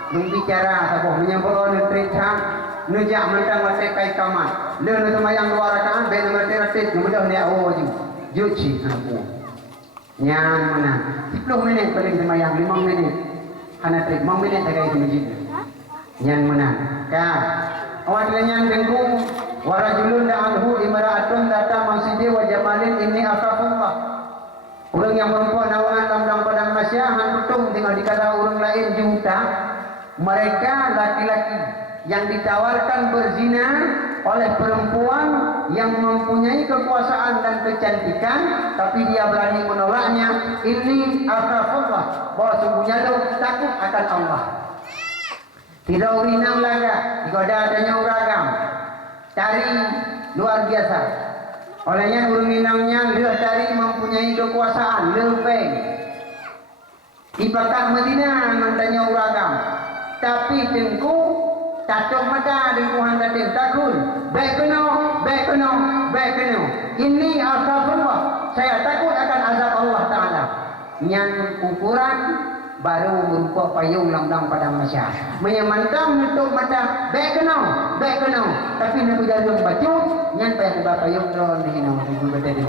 bicara sahaja menyambut dengan trekta, nujak mentang masih kai kamat. Lalu semayang dua rakaat, benda mereka ratit, kemudian dia juci aku. Yang mana? 10 minit paling semayang, 5 minit. Hana trik, 5 minit tak kaya masjid. Yang mana? Kah? Awak yang tenggung, warajulun da'anhu imra'atun datang masjid wa jamalin inni akafullah. Orang yang perempuan nawangan dalam padang masya hantutung tinggal dikata orang lain juta. Mereka laki-laki yang ditawarkan berzina oleh perempuan yang mempunyai kekuasaan dan kecantikan, tapi dia berani menolaknya. Ini akrafullah, bahwa sungguhnya lo takut akan Allah. Tidak urinang laga, jika adanya uragam, cari luar biasa. Olehnya urung inangnya dia tadi mempunyai kekuasaan lebih. Ipakak Madinah mantanya uragam. Tapi tengku tatuk mata tengku handa tem takun. Baik kena. Ini astagfirullah. Saya takut akan azab Allah Taala. Yang ukuran baru berupa payung lambang padang Masya. Menyamantang nutup mata baik kena. Tapi nak berjalan baju yang payung drone di sini. Ibu betul ni.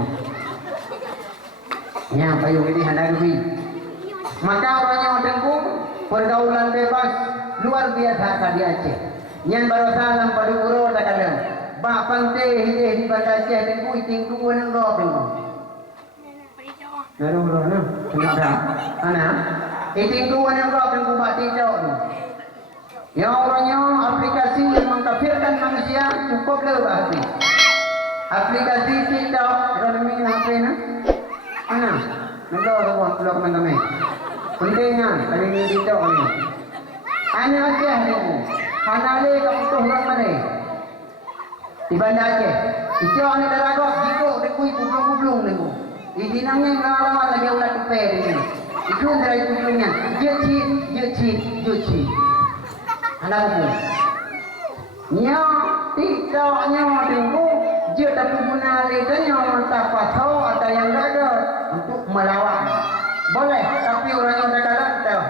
Yang payung ini hendak lebih. Maka orangnya tengku pergaulan bebas luar biasa di Aceh. Yang baru salam pada uro tak kalian. Bak pantai hijau di Banda Aceh tengku iting dua nang dok tengku. Naru uro na. Kenapa? Ana. Iting dua nang dok tengku bak tidak tu. Yang orangnya aplikasi yang mengkafirkan manusia cukup lewat hati. Aplikasi TikTok, kalau ni HP na. Ana. Nang dok teman-teman. Pentingnya kali ni TikTok ni. Ana Aceh ni. Hanale ka putuh orang mana? Di Banda Aceh. Ijo ni daragok jiko dekui kublung-kublung ni. Idi nangeng lama lagi ulat tepe ni. Itu dari kublungnya. Juci. Anak aku. Nya TikToknya tunggu dia tapi guna letanya tak patau ada yang gagal untuk melawan. Boleh, tapi orang yang terkalah tahu.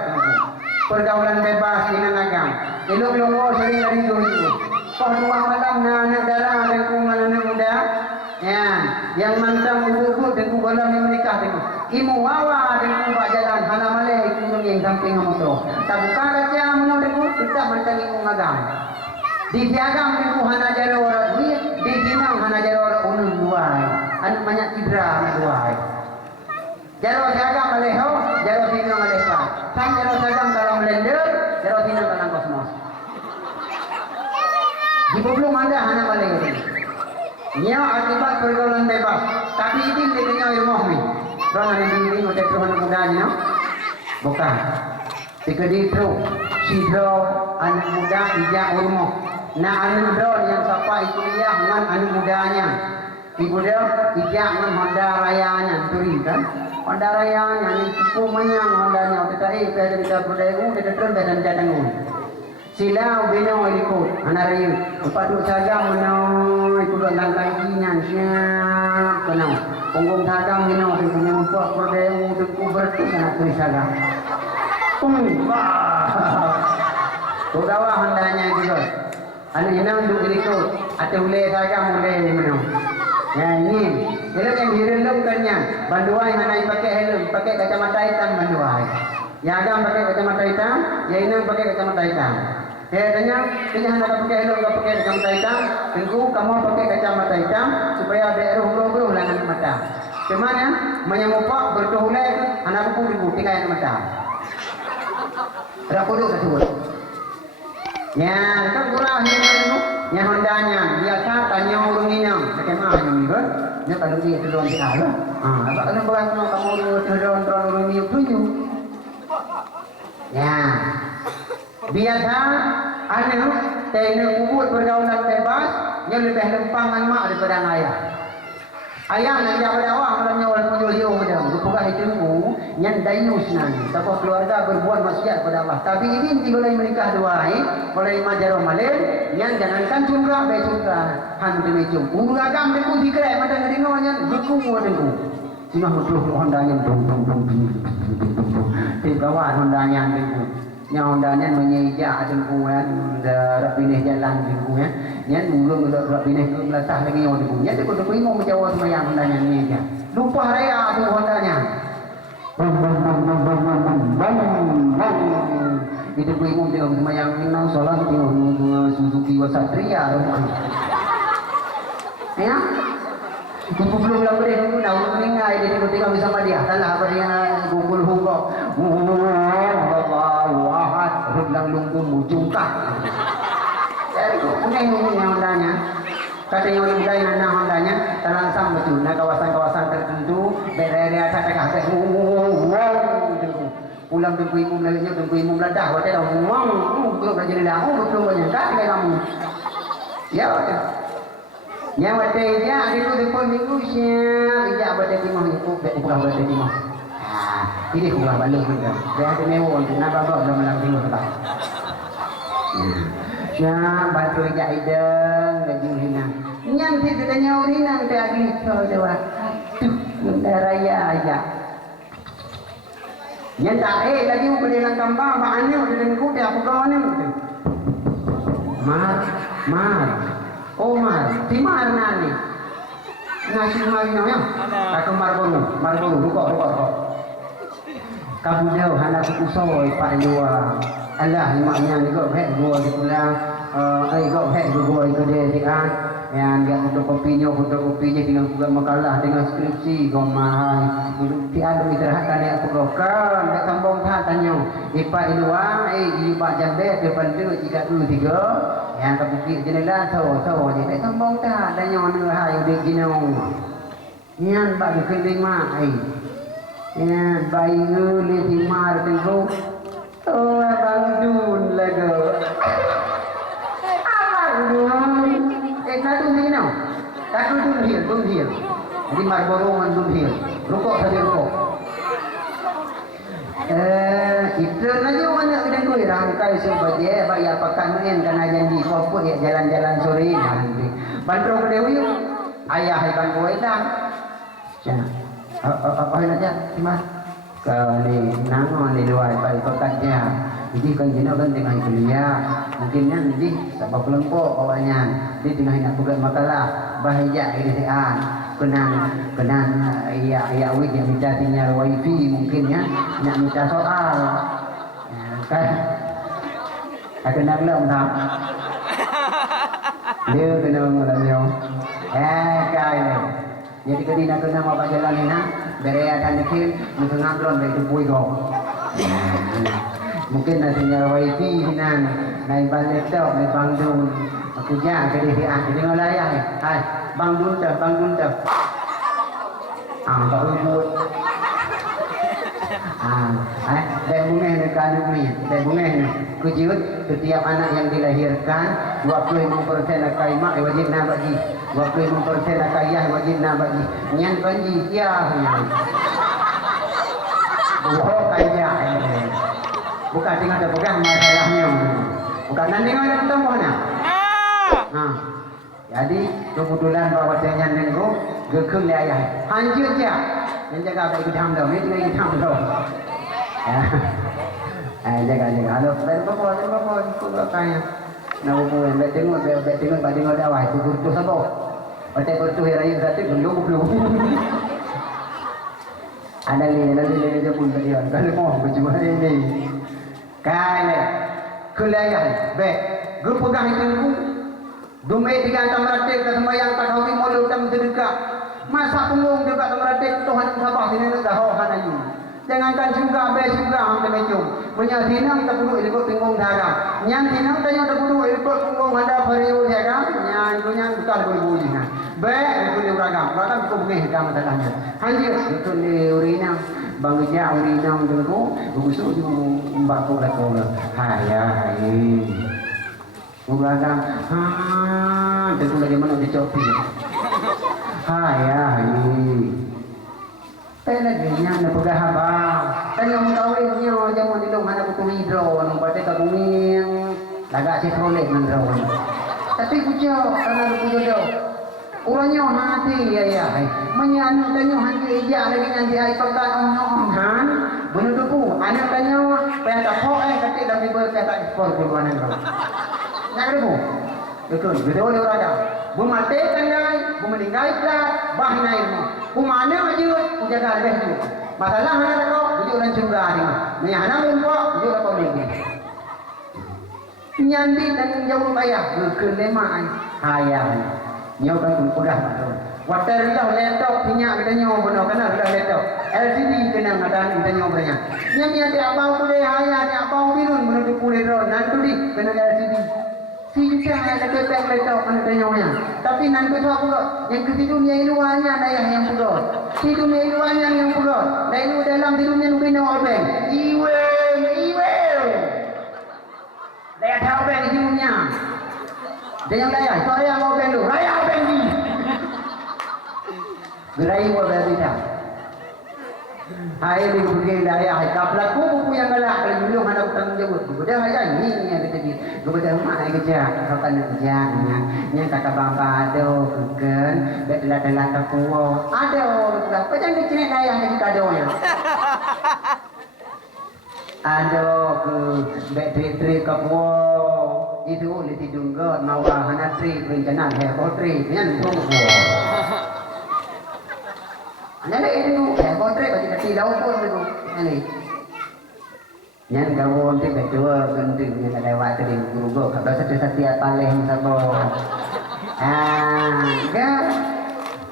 Pergaulan bebas di agam. Elok longgo sering dari dulu. Kau dua malam anak darah dan kuman anak muda. Ya, yang mantang ubur-ubur dan kubalam yang menikah dengan imu wawa dan kubak jalan hana malai iku yang samping motor. Tak buka kaca menau dengan tidak mantang imu agam. Di piagam dengan hana jara orang duit, di jinang hana jara orang ulun duai. Anu banyak cedera duai. Jaro sagam maleho, jaro sino maleha. Sang jaro sagam kalau melender, jaro sino dalam kosmos. Di belum ada hana maleho. Nya akibat pergaulan bebas. Tapi ini dia ilmu ni. Orang yang ini udah Tuhan mudanya. Bukan. Tikedi itu sidro anak muda ijak ilmu. Nah anak drone yang siapa itu dia dengan anak mudanya. Ibu dia ijak dengan Honda rayanya turin kan. Honda rayanya ni cukup menyang Hondanya. Tetapi pada kita berdaya kita drone dan jadangun. Sila ubino ikut anak rayu. Padu saga menau ikut langkai kinyan siap kenau. Punggung saga menau di punya untuk berdaya untuk bertus anak tulis saga. Kudawa Hondanya juga. Anak inang duk ikut. Atau boleh saga boleh menau. Ya ini. Helm yang direlumkannya. Banduai hanai pakai helm, pakai kacamata hitam banduai. Ya agam pakai kacamata hitam, ya inang pakai kacamata hitam. Tanya hendak pakai helm, enggak pakai kacamata hitam. Tunggu kamu pakai kacamata hitam supaya beruh langan mata. Kemana? Menyemupak bertuhulai anak aku dibuti kayak mata. Rapoduk tersebut. Ya, kan kurang ini. Yang Hondanya biasa tanya urung inang. Bagaimana yang mirip? Dia kalau dia terlalu salah. Apa kalau bukan kamu terlalu mirip tujuh? Ya. Biasa anu teknik kubur pergaulan bebas yang lebih lempangan mak daripada ayah. Ayah nak jaga awak malamnya orang muncul dia orang bukan itu yang dayus nanti. Siapa keluarga berbuat maksiat pada Allah. Tapi ini boleh menikah dua boleh majar malin yang jangankan cungkrak baik cungkrak han demi cung. Uragam deku dikrai mata ngeringonya buku deku. Cuma mutluk Hondanya dong. Di bawah Hondanya deku. Yang Hondanya menyejak dengkuan rapineh jalan dengkuan. Yang mungkin rapineh ke melatah lagi yang dengkuan. Yang deku ingin menjawab sama yang Hondanya ni aja. Lupa raya tu Hondanya. Itu ku ingin tengok sama yang minang solat tengok Suzuki Wasatria. Ya? Itu belum lah boleh tunggu nak meninggal dia tengok sama dia. Salah apa dia gugul hukok. Allahu ahad rudang lungkung mujungkah. Jadi mungkin yang Hondanya. Kata yang muda yang anak Hondanya terangsang betul. Nah kawasan-kawasan tertentu daerah atas dekat pulang tunggu ibu melajak tunggu ibu meledak. Waktu dah belum belajar dah. Belum banyak kan kamu. Ya betul. Yang waktu dia ada tu depan minggu siap. Ijak pada timah itu bukan pada timah. Ini kurang balik juga. Dia ada mewah untuk nak bawa belum malam tinggal tempat. Siapa bantu jaideng gaji hina. Yang kita tanya urina kita lagi so dewa. Benda raya aja. Yang tak lagi boleh lang kambang bahannya udah dengan kuda apa kawan ni. Mar. Oh mar. Di mar nani. Nasi mar ni ya. Aku mar bolu. Rukuk. Kamu jauh anak kusoi pak luar. Allah maknya ni kau hek gua di pulang. Kau hek gua itu dia kan. Yang dia fotokopinya dengan juga makalah dengan skripsi kau mahal. Tiada istirahat dia aku kan. Dia sambung tanya. Ipak luar, ipak jambe depan tu jika tu tiga. Yang kau bukit jendela so je. Dia sambung tak. Tanya mana hai udah ginau. Nian bagi kelima Ya, bayi nguli di mar tengok. Oh, abang dun lagu. Abang dun. Kadu ni no. Kadu dun hill. Jadi mar borongan dun hill. Rukuk saja rukuk. Itu lagi mana kena duit rangkai sebagai bayar pakan main karena janji kau ya jalan-jalan sore nanti. Bantu ke Dewi. Ayah iban kau dah. Jangan. Apa aja mas kali nangon di luar pada pekerja jadi kan jenuh kan dengan kuliah mungkinnya jadi sebab kelompok awalnya di tengah nak buat makalah bahaya ini sean kenan ya wid yang minta sinyal wifi mungkinnya nak minta soal kan kena belum tak dia kena mengalami kali jadi kedina kena mau jalan ni nak berea dan dikir mungkin ngablon dari bui go mungkin nanti nyala wifi nan naik balik tau naik bangdun aku jah jadi jadi ngolayah hai bangdun dah tak ribut dan bunga ni kandung ni dan bunga ni kujut setiap anak yang dilahirkan 25% akan mak wajib nak bagi 25% akan ayah wajib nak bagi nyan panji ya kaya bukan tinggal ada pegang masalahnya bukan nanti ada ketemu jadi kebetulan bawa dengan nenggo gekeng le ayah hancur je yang jaga apa ikut ham dah itu ikut ham dah jaga halo berapa itu kaya nak buat betengok bading ada awak itu kurtus apa otak kurtus hari satu belum ada lele je pun tadi kalau mau berjumpa ini kaya kuliah be gue pegang itu Dumai tiga tamratik ke sembahyang padhawi mulut dan sedekah. Masa punggung juga tamratik Tuhan sabah sini nak dah hanayu. Jangankan juga be juga ham temejum. Punya dinam tak perlu ikut punggung darah. Nyan dinam tanya tak perlu ikut punggung anda periu ya kan? Nyan punya bukan boleh nah. Be itu dia beragam. Beragam itu bukan hikam masalahnya. Hanya itu ni urina. Bang dia urina dengku. Busuk tu mbak tu lah kau. Hai. Beragam. Tentu lagi mana dicopi. Hai. Lagi nya pegah habang. Tanya mau kawinnya jamu di mana buku hidro nang pate kabungin. Lagak si prolek nang rawan. Tapi pujo karena pujo do. Urangnya hati ya. Menyanu tanya hati ija lagi nanti ai pekat on han. Benar tu anak tanya payah tak ho kata dah berkata ekspor keluar negara. Nak ada bu? Betul, betul oleh orang. Mematikan nai, meninggal plat, bahina ilmu. Kumana aja, jaga lebih tu. Masalah mana kau, tujuh orang juga ni. Ni anak umpo, tujuh orang lagi. Nyandi dan jauh bayar, kelima ayah. Nyawa kan pegang tu. Water dah laptop punya kita nyawa benar kena dah laptop. LCD kena ngadan kita nyawa punya. Nyami ada apa boleh ayah, ada apa birun menuju pulih ron. Nanti di kena LCD. Sisa ada kepek laptop kena tanya. Tapi nanti tu apa? Yang ke dunia luarnya ada yang pulot. Di dunia luarnya yang pulot. Dan itu dalam di dunia nukin obeng. Iwe. Daya tahu obeng di dunia. Dia yang daya, saya mau obeng tu. Raya obeng ni. Gerai buat berbeda. Hai di pergi daya hai kaplat ku yang galak kalau belum ada tanggung jawab. Gua dah aja ni yang kita di. Gua dah mak ai kerja. Kau kan kerja nya kakak bapa ada kan betlah-betlah tak kuo. Ada apa jangan kecil daya ni kadonya. Ada ke betri ke kuo. Itu le tidunggot mau hanatri rencana hebotri nyan tu kuo. Nana itu kontrak bagi kaki lau pun itu. Nani. Nyan kau untuk betul genting yang ada waktu di guru go. Kalau setiap paling sabo.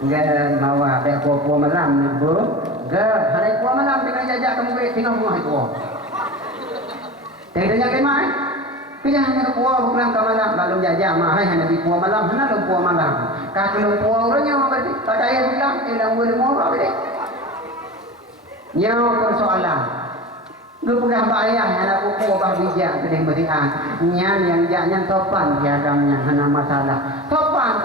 Enggak bawa dek puan malam ni bu. Enggak hari puan malam dengan jajak kamu ke tinggal rumah itu. Tidak ada kemana. Pilih hanya puan bukan malam lalu jajak mah hanya di puan malam hanya lu puan malam. Kalau puan orangnya apa sih? Pada yang bilang tidak boleh mau apa sih? Nyawa persoalan. Lu pegang bayang anak buku bah bijak kedai meriah. Nyan yang jangan topan diagamnya hana masalah. Topan